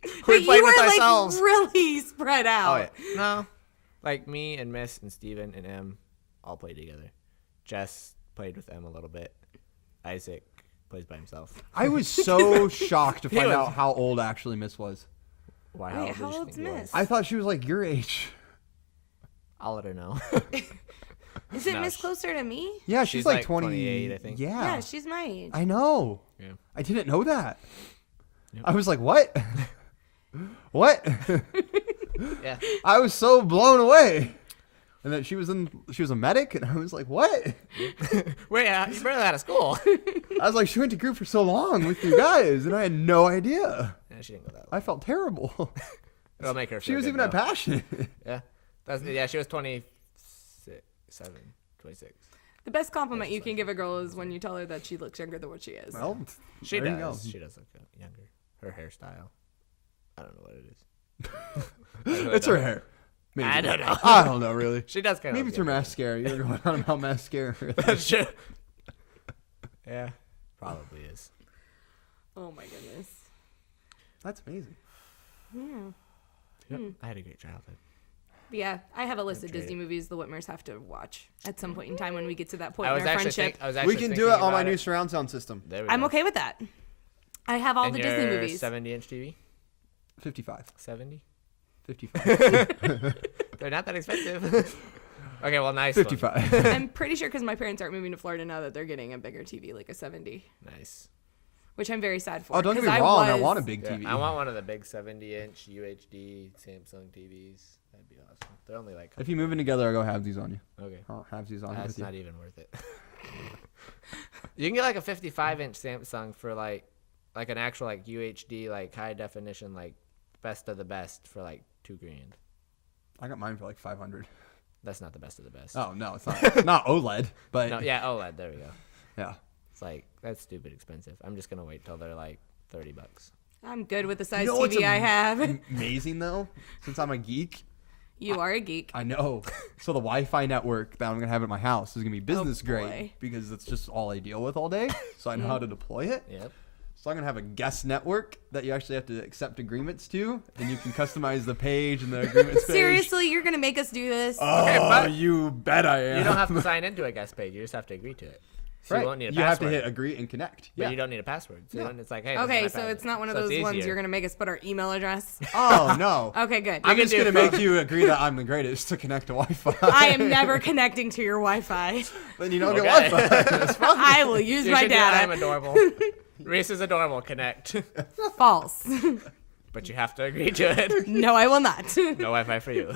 But We played you were with like ourselves. really spread out. Oh, yeah. No. Like me and Miss and Steven and Em all played together. Jess played with Em a little bit. Isaac plays by himself. I was so shocked to He find was- out how old actually Miss was. Why? Wait, old how did you old's think he was? Miss? I thought she was like your age. I'll let her know. Is it No, Miss closer to me? Yeah, She's she's like like 28, I think. Yeah. Yeah, she's my age. I know. Yeah. I didn't know that. Yep. I was like, what? What? Yeah. I was so blown away. And then she was a medic, and I was like, what? Wait, you barely out of school. I was like, she went to group for so long with you guys, and I had no idea. Yeah, she didn't go that long. I felt terrible. It'll make her She feel was good, even that though. passionate. Yeah. She was 26. The best compliment you can give a girl is when you tell her that she looks younger than what she is. Well, She there you go. does. She does look younger. Her hairstyle. I don't know what it is. It's her hair. Maybe. I don't know. I don't know, really. She does kind of. Maybe it's her mascara. You're going on about mascara. That's true. Yeah, probably is. Oh my goodness. That's amazing. Yeah. Yep. I had a great childhood. But yeah, I have a list of Trade Disney it. movies the Whitmers have to watch at some point in time when we get to that point I in was our actually friendship. We can do it on my new surround sound system. There we I'm go. okay with that. I have all And the Disney your movies. 70-inch TV. 55. 70. 55. They're not that expensive. Okay, well, nice. 55. I'm pretty sure because my parents aren't moving to Florida now that they're getting a bigger TV, like a 70, Nice. which I'm very sad for. Oh, don't get 'cause me wrong. I was- want a big Yeah, TV. I want one of the big 70-inch UHD Samsung TVs. That'd be awesome. They're only like. If you move in together, I'll go halvesies on you. Okay. I'll halvesies on That's with you. not even worth it. You can get like a 55-inch Samsung for like an actual like UHD like high definition like best of the best for like $2,000. I got mine for like 500. That's not the best of the best. Oh no, it's not. It's not OLED, but No, yeah, OLED. There we go. yeah. It's like that's stupid expensive. I'm just gonna wait till they're like $30. I'm good with the size You know what's TV I have. Amazing though, since I'm a geek. You are a geek. I know. So the Wi-Fi network that I'm gonna have at my house is gonna be business boy. grade because that's just all I deal with all day. So I know how to deploy it. Yep. So I'm gonna have a guest network that you actually have to accept agreements to, and you can customize the page and the agreements page. Seriously, you're gonna make us do this? Oh, Okay, but you bet I am. You don't have to sign into a guest page. You just have to agree to it. So Right. you won't need a You have to password. hit agree and connect. But Yeah. you don't need a password. So you Yeah. don't, it's like, hey. this is Okay, my so password. it's not one of So it's those ones easier. you're gonna make us put our email address. Oh no. Okay, good. I'm can just do gonna both. make you agree that I'm the greatest to connect to Wi-Fi. I am never connecting to your Wi-Fi. Then you don't Okay. get Wi-Fi. That's fine. I will use You my should do that. data. I'm adorable. Reese is adorable. Connect. False. But you have to agree to it. No, I will not. No Wi-Fi for you.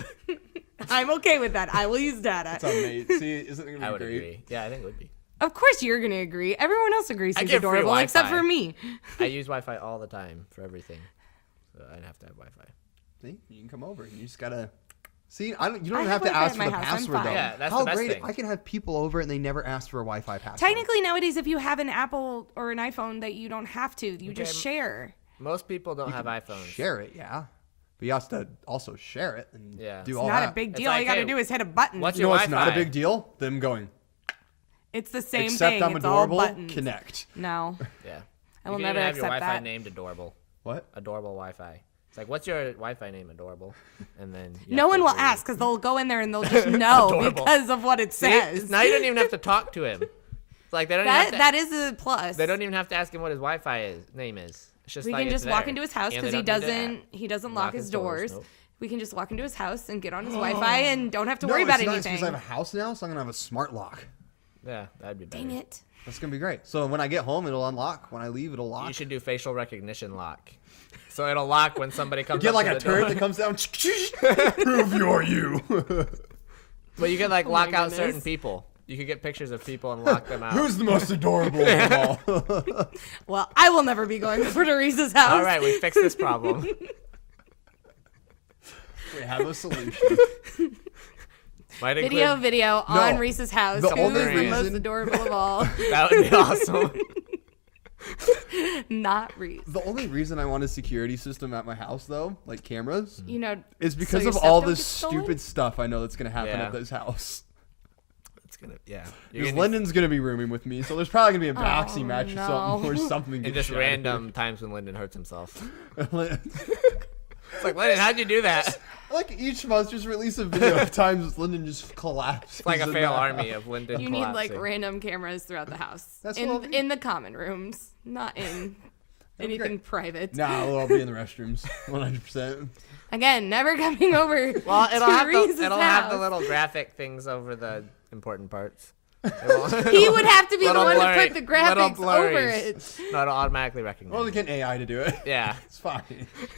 I'm okay with that. I will use data. That's amazing. See, isn't it I gonna would be great? agree. Yeah, I think it would be. Of course you're gonna agree. Everyone else agrees I he's get free adorable, except Wi-Fi. for me. I use Wi-Fi all the time for everything. So I'd have to have Wi-Fi. See, you can come over. You just gotta. See, I don't. You don't I even have have to Wi-Fi ask at for my the house, I'm password fine. though. Yeah, that's How the best great! thing. I can have people over and they never ask for a Wi-Fi password. Technically, nowadays, if you have an Apple or an iPhone, that you don't have to. You just Okay. share. Most people don't You have can iPhones. Share it, yeah. But you have to also share it and Yeah. do It's all Not that. a big It's deal. All like, you gotta hey, do is hit a button. what's You know your what's not a Wi-Fi? big deal? Them going. It's the same Except thing. I'm It's all adorable. buttons. Connect. No, Yeah. I will you can never even have your accept Wi-Fi that. named Adorable. What? Adorable Wi-Fi. It's like, what's your Wi-Fi name? Adorable. And then you No have one to will agree. ask because they'll go in there and they'll just know Adorable. because of what it See, says. now you don't even have to talk to him. It's like they don't even have to, That is a plus. they don't even have to ask him what his Wi-Fi name is. It's just We like can it's just walk there. into his house And because they he don't need to doesn't lock his doors. Nope. We can just walk into his house and get on his Wi-Fi and don't have to No, worry it's about nice anything. because I have a house now, so I'm gonna have a smart lock. Yeah, that'd be better. Dang it! That's gonna be great. So when I get home, it'll unlock. When I leave, it'll lock. You should do facial recognition lock. So it'll lock when somebody comes Get up like to a the turret door. that comes down. Prove you're you. But you can like Oh my lock out certain goodness. people. You could get pictures of people and lock them out. Who's the most adorable of them all? Well, I will never be going over to Reese's house. All right, we fixed this problem. We have a solution. Might include, Video on Reese's house. The Who's only the most reason- adorable of all? that would be awesome. Not Rees. The only reason I want a security system at my house, though, like cameras, You know, is because your of stuff all don't this get stolen? stupid stuff I know that's gonna happen Yeah. at this house. It's gonna, yeah. Because Lyndon's gonna be rooming with me, so there's probably gonna be a boxing match or something, or no. something. and gets just shattered. random times when Lyndon hurts himself. Like It's like, Lyndon, how'd you do that? each month, just release a video of times Lyndon just collapses. It's like a in fail the army house. of Lyndon You need like collapsing. random cameras throughout the house. That's what I'll do. in the common rooms, not in That'd be anything private. Nah, well, I'll be in the restrooms, 100%. Again, never coming over. Well, to it'll have Rees's it'll have the house. little graphic things over the important parts. He would have to be the Little one blurry- to put the little graphics over blurries. it. No, it'll automatically recognize. Well, we it. get AI to do it. Yeah. It's fine.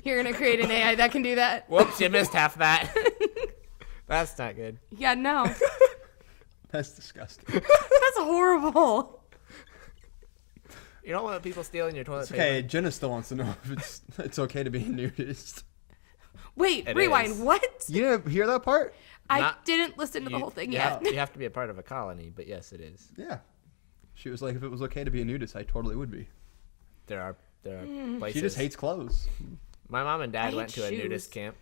You're gonna create an AI that can do that. Whoops, you missed half that. That's not good. Yeah, no, That's disgusting. that's horrible. You don't want people stealing your toilet It's okay, paper. Jenna still wants to know if it's okay to be a nudist. Wait, It rewind. is. What? You didn't hear that part? I Not- didn't listen to the whole thing you yet. Have, you have to be a part of a colony, but yes, it is. Yeah. She was like, if it was okay to be a nudist, I totally would be. There are places. She just hates clothes. My mom and dad I went hate to a shoes. nudist camp.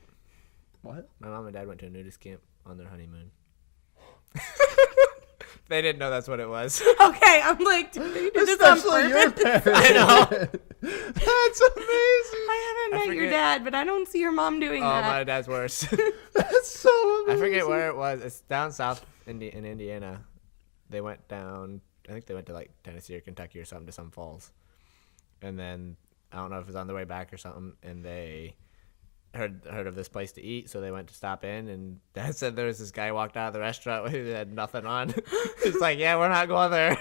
What? My mom and dad went to a nudist camp on their honeymoon. They didn't know that's what it was. Okay, I'm like, dude, they did this on Especially your purpose. parents. I know. That's amazing. I haven't met your forget- dad, but I don't see your mom doing Oh, that. my dad's worse. That's so I amazing. forget where it was. It's down south in Indiana. They went down. I think they went to like Tennessee or Kentucky or something to some falls, and then I don't know if it was on the way back or something. And they heard of this place to eat, so they went to stop in. And Dad said there was this guy walked out of the restaurant who had nothing on. He's like, "Yeah, we're not going there."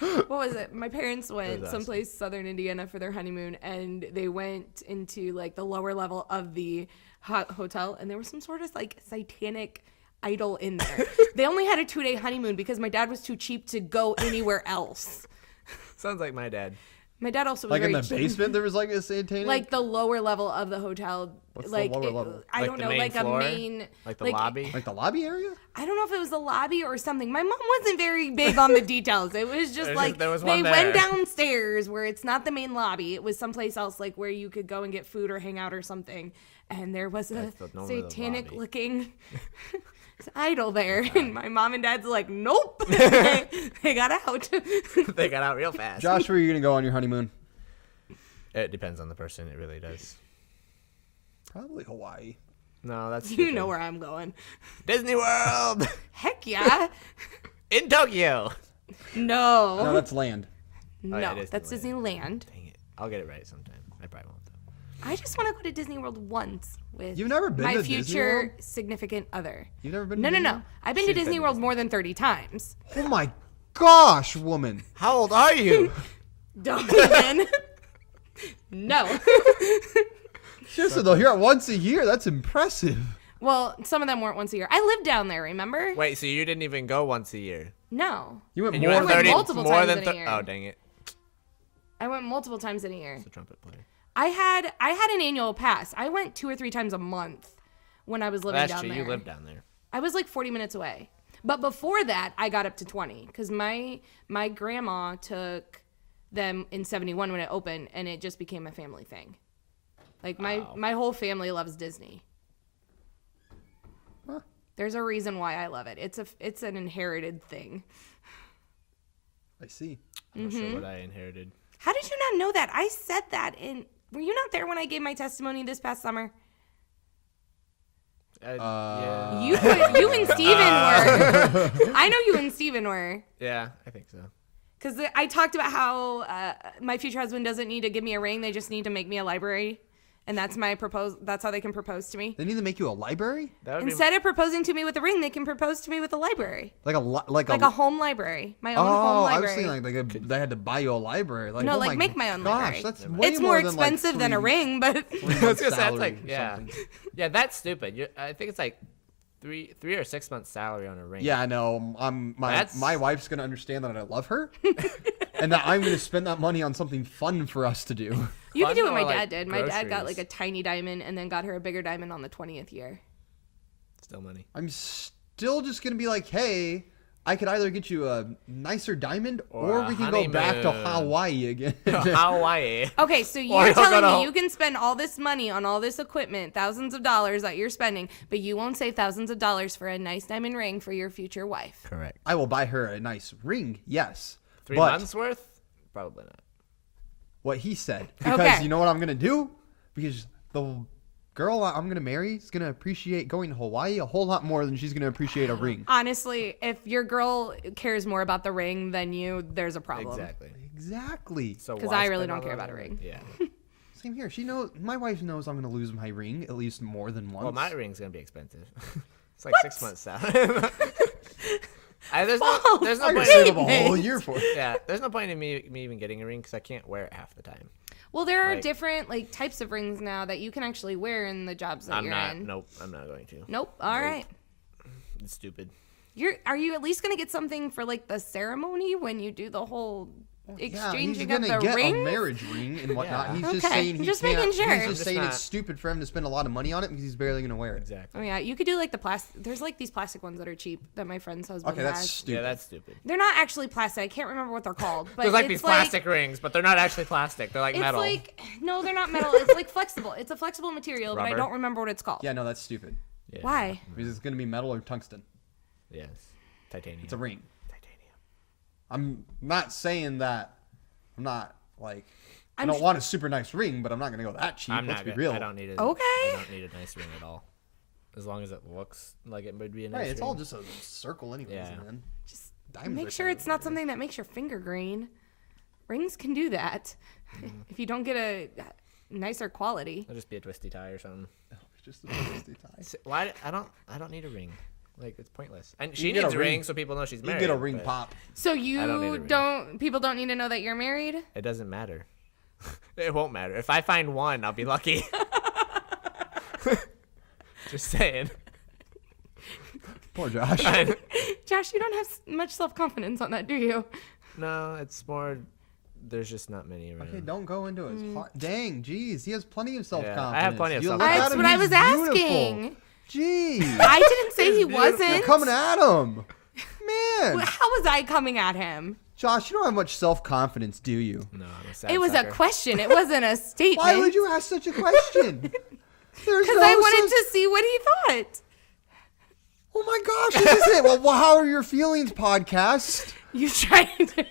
What was it? My parents went awesome. someplace southern Indiana for their honeymoon, and they went into like the lower level of the hotel, and there was some sort of like satanic idol in there. They only had a 2-day honeymoon because my dad was too cheap to go anywhere else. Sounds like my dad. My dad also was Like in very the cheap. basement, there was like a satanic. Like the lower level of the hotel. What's the like lower level? I Like don't the know, main like floor? a main, Like the lobby. like the lobby area. I don't know if it was the lobby or something. My mom wasn't very big on the details. It was just There's like there was they one went there. downstairs where it's not the main lobby. It was someplace else, like where you could go and get food or hang out or something. And there was a That's normally the satanic lobby. looking idol there. And my mom and dad's like, nope. They got out. They got out real fast. Josh, where are you gonna go on your honeymoon? It depends on the person. It really does. Probably Hawaii. No, that's You stupid. know where I'm going. Disney World Heck yeah. in Tokyo. No, No. that's land. No, yeah, Disneyland. that's Disneyland. Dang it! I'll get it right sometime. I probably won't though. I just want to go to Disney World once with You've never been my to Disney future World? significant other. You've never been? No, to no, Disney no. I've been to She's been Disney to World Disney. more than 30 times. World? Oh my gosh, woman! How old are you? Don't even. No. Seriously though, you're at once a year. That's impressive. Well, some of them weren't once a year. I lived down there, remember? Wait, so you didn't even go once a year? No. You went And you more. went went 30 multiple more times than in a year. Oh, dang it! I went multiple times in a year. It's a trumpet player. I had an annual pass. I went 2 or 3 times a month when I was living That's down true. there. You lived down there. I was like 40 minutes away. But before that, I got up to 20 because my grandma took them in 71 when it opened, and it just became a family thing. Like my whole family loves Disney. Huh. There's a reason why I love it. It's an inherited thing. I see. I'm not sure what I inherited. How did you not know that? I said that in. Were you not there when I gave my testimony this past summer? Yeah. You and Steven were. I know you and Steven were. Yeah, I think so. Because I talked about how my future husband doesn't need to give me a ring. They just need to make me a library. And that's my that's how they can propose to me. They need to make you a library, That would Instead of proposing to me with a ring, they can propose to me with a library. like Like a home library. My own home Oh, I was library. thinking they had to buy you a library. Like, No, oh like, make my own gosh, library. That's It's way It's more than, like, expensive than a 3 ring, but 3 be. I was months' gonna say that's salary like or yeah, something. yeah. That's stupid. I think it's like three or 6 months salary on a ring. Yeah, I know. That's- My wife's gonna understand that I love her, and that I'm gonna spend that money on something fun for us to do. you can do Fun what my or, dad like, did. My dad got groceries. like a tiny diamond and then got her a bigger diamond on the 20th year. Still money. I'm still just gonna be like, hey, I could either get you a nicer diamond, Or or a we can go back to honeymoon. Hawaii again. Hawaii. Okay, so Or you're you'll go telling to- me you can spend all this money on all this equipment, thousands of dollars that you're spending, but you won't save thousands of dollars for a nice diamond ring for your future wife. Correct. I will buy her a nice ring, yes. 3 but months worth? Probably not. what he said. Because Okay. you know what I'm going to do? Because the girl I'm going to marry is going to appreciate going to Hawaii a whole lot more than she's going to appreciate a ring. Honestly, if your girl cares more about the ring than you, there's a problem. Exactly. Exactly. So 'Cause why I really spend don't all care that about a money? ring. Yeah. Same here. She knows. My wife knows I'm going to lose my ring at least more than once. Well, my ring's gonna be expensive. It's like 6 months out. there's no I point. could save up a David. whole year for it. Yeah, there's no point in me even getting a ring because I can't wear it half the time. Well, there are Like- different types of rings now that you can actually wear in the jobs that I'm you're not. in. Nope. I'm not going to. Nope. All right. It's stupid. Are you at least gonna get something for the ceremony when you do the whole exchanging yeah, of he's the gonna get rings? a marriage ring and whatnot. Yeah. He's just Okay, saying he just can't. making sure. He's I'm just just saying not- it's stupid for him to spend a lot of money on it because he's barely gonna wear it. Exactly. Oh yeah, you could do the plastic. There's these plastic ones that are cheap that my friend's husband Okay, that's has. stupid. Yeah, that's stupid. They're not actually plastic. I can't remember what they're called. But There's it's these plastic rings, but they're not actually plastic. They're like It's metal. no, they're not metal. It's flexible. It's a flexible material, but I Rubber? don't remember what it's called. Yeah, no, that's stupid. Yeah. Why? Because it's gonna be metal or tungsten. Yes. Titanium. It's a ring. Titanium. I'm not saying that. I'm not I I'm don't sh- want a super nice ring, but I'm not gonna go that cheap. I'm Let's not be gonna, real. I don't need it. Okay. I don't need a nice ring at all. As long as it looks like it would be a nice Right, ring. it's all just a circle, anyways, Yeah. man. Just Diamonds make are sure kind it's of not weird. something that makes your finger green. Rings can do that if you don't get a nicer quality. It'll just be a twisty tie or something. It's just a twisty tie. Why? I don't need a ring. Like, it's pointless. And You she get a needs a ring- ring so people know she's You married. get a ring but pop. So I don't need a you ring. don't. People don't need to know that you're married. It doesn't matter. It won't matter. If I find one, I'll be lucky. Just saying. Poor Josh. Josh, you don't have much self-confidence on that, do you? No, it's more. There's just not many around. Okay, don't go into his heart. Dang, jeez, he has plenty of self-confidence. I have plenty of You look self-confidence. at That's him, what I he's was beautiful. asking. Jeez, I didn't say he beautiful. wasn't. you're coming at him, man. How was I coming at him? Josh, you don't have much self-confidence, do you? No, I'm a sad It was sucker. a question. It wasn't a statement. Why would you ask such a question? There's Because no I wanted such- to see what he thought. Oh my gosh, this is it. Well, how are your feelings, podcast? You tried to.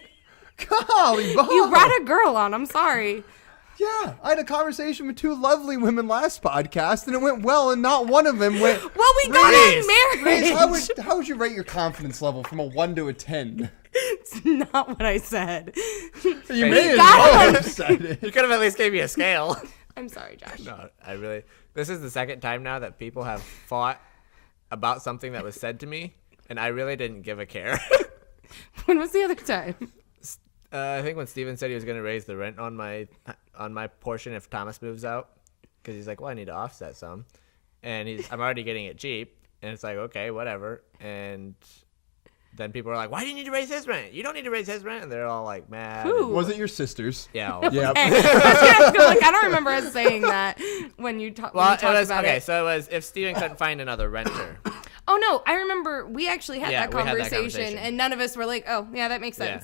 Golly, Bob. You brought a girl on. I'm sorry. Yeah, I had a conversation with two lovely women last podcast, and it went well, and not one of them went. Well, we got Rees, on marriage. Rees, how would you rate your confidence level from a 1 to a 10? It's not what I said. You may as got well him. have said it. You could have at least gave me a scale. I'm sorry, Josh. No, I really. This is the second time now that people have fought about something that was said to me, and I really didn't give a care. When was the other time? I think when Steven said he was going to raise the rent on my portion if Thomas moves out, because he's like, well, I need to offset some, and I'm already getting it cheap, and it's like, okay, whatever, and then people are like, why do you need to raise his rent? You don't need to raise his rent, and they're all like mad. Who? Was it your sisters? Yeah. Yeah. Hey, I was gonna go, I don't remember us saying that when you talked Well, it was about okay. it. So it was if Steven couldn't find another renter. Oh no, I remember we actually had, Yeah, that, we had that conversation, conversation. and none of us were like, "Oh, yeah, that makes Yeah.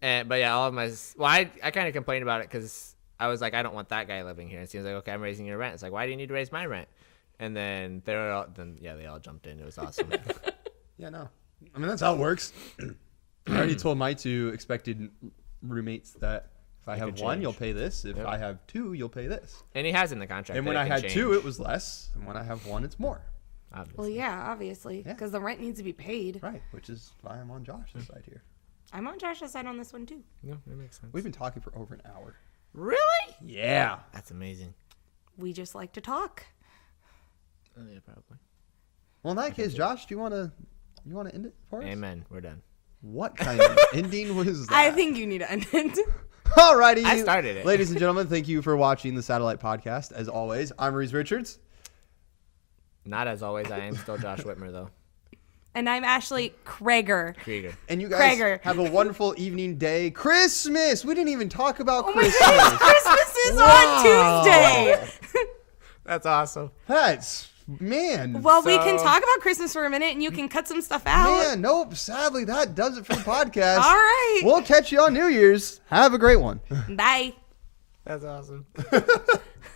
sense." But yeah, all of my. Well, I kind of complained about it because I was like, I don't want that guy living here. And Steven's like, okay, I'm raising your rent. It's like, why do you need to raise my rent? And then they all jumped in. It was awesome. Yeah, no. I mean, that's how it works. I already told my two expected roommates that if I have could one, change. you'll pay this. If Yep. I have two, you'll pay this. And he has in the contract. And that when it I can had change, two, it was less. And when I have one, it's more. obviously. Well, yeah, obviously, Yeah. because the rent needs to be paid. Right, which is why I'm on Josh's side here. I'm on Josh's side on this one too. No, that makes sense. We've been talking for over an hour. Really? Yeah. That's amazing. We just like to talk. Oh yeah, probably. Well, in that case, Josh, do you want to end it for us? Amen. We're done. What kind of ending was that? I think you need to end it. Alrighty. I started it. Ladies and gentlemen, thank you for watching the Satellite Podcast. As always, I'm Rees Richards. Not as always. I am still Josh Whitmer though. And I'm Ashley Krieger. Krieger. And you guys Krager. have a wonderful evening day. Christmas! We didn't even talk about Oh my Christmas. goodness, Christmas is Wow. on Tuesday. That's awesome. That's Man. Well, we can So- talk about Christmas for a minute, and you can cut some stuff out. Man, nope. Sadly, that does it for the podcast. All right. We'll catch you on New Year's. Have a great one. Bye. That's awesome.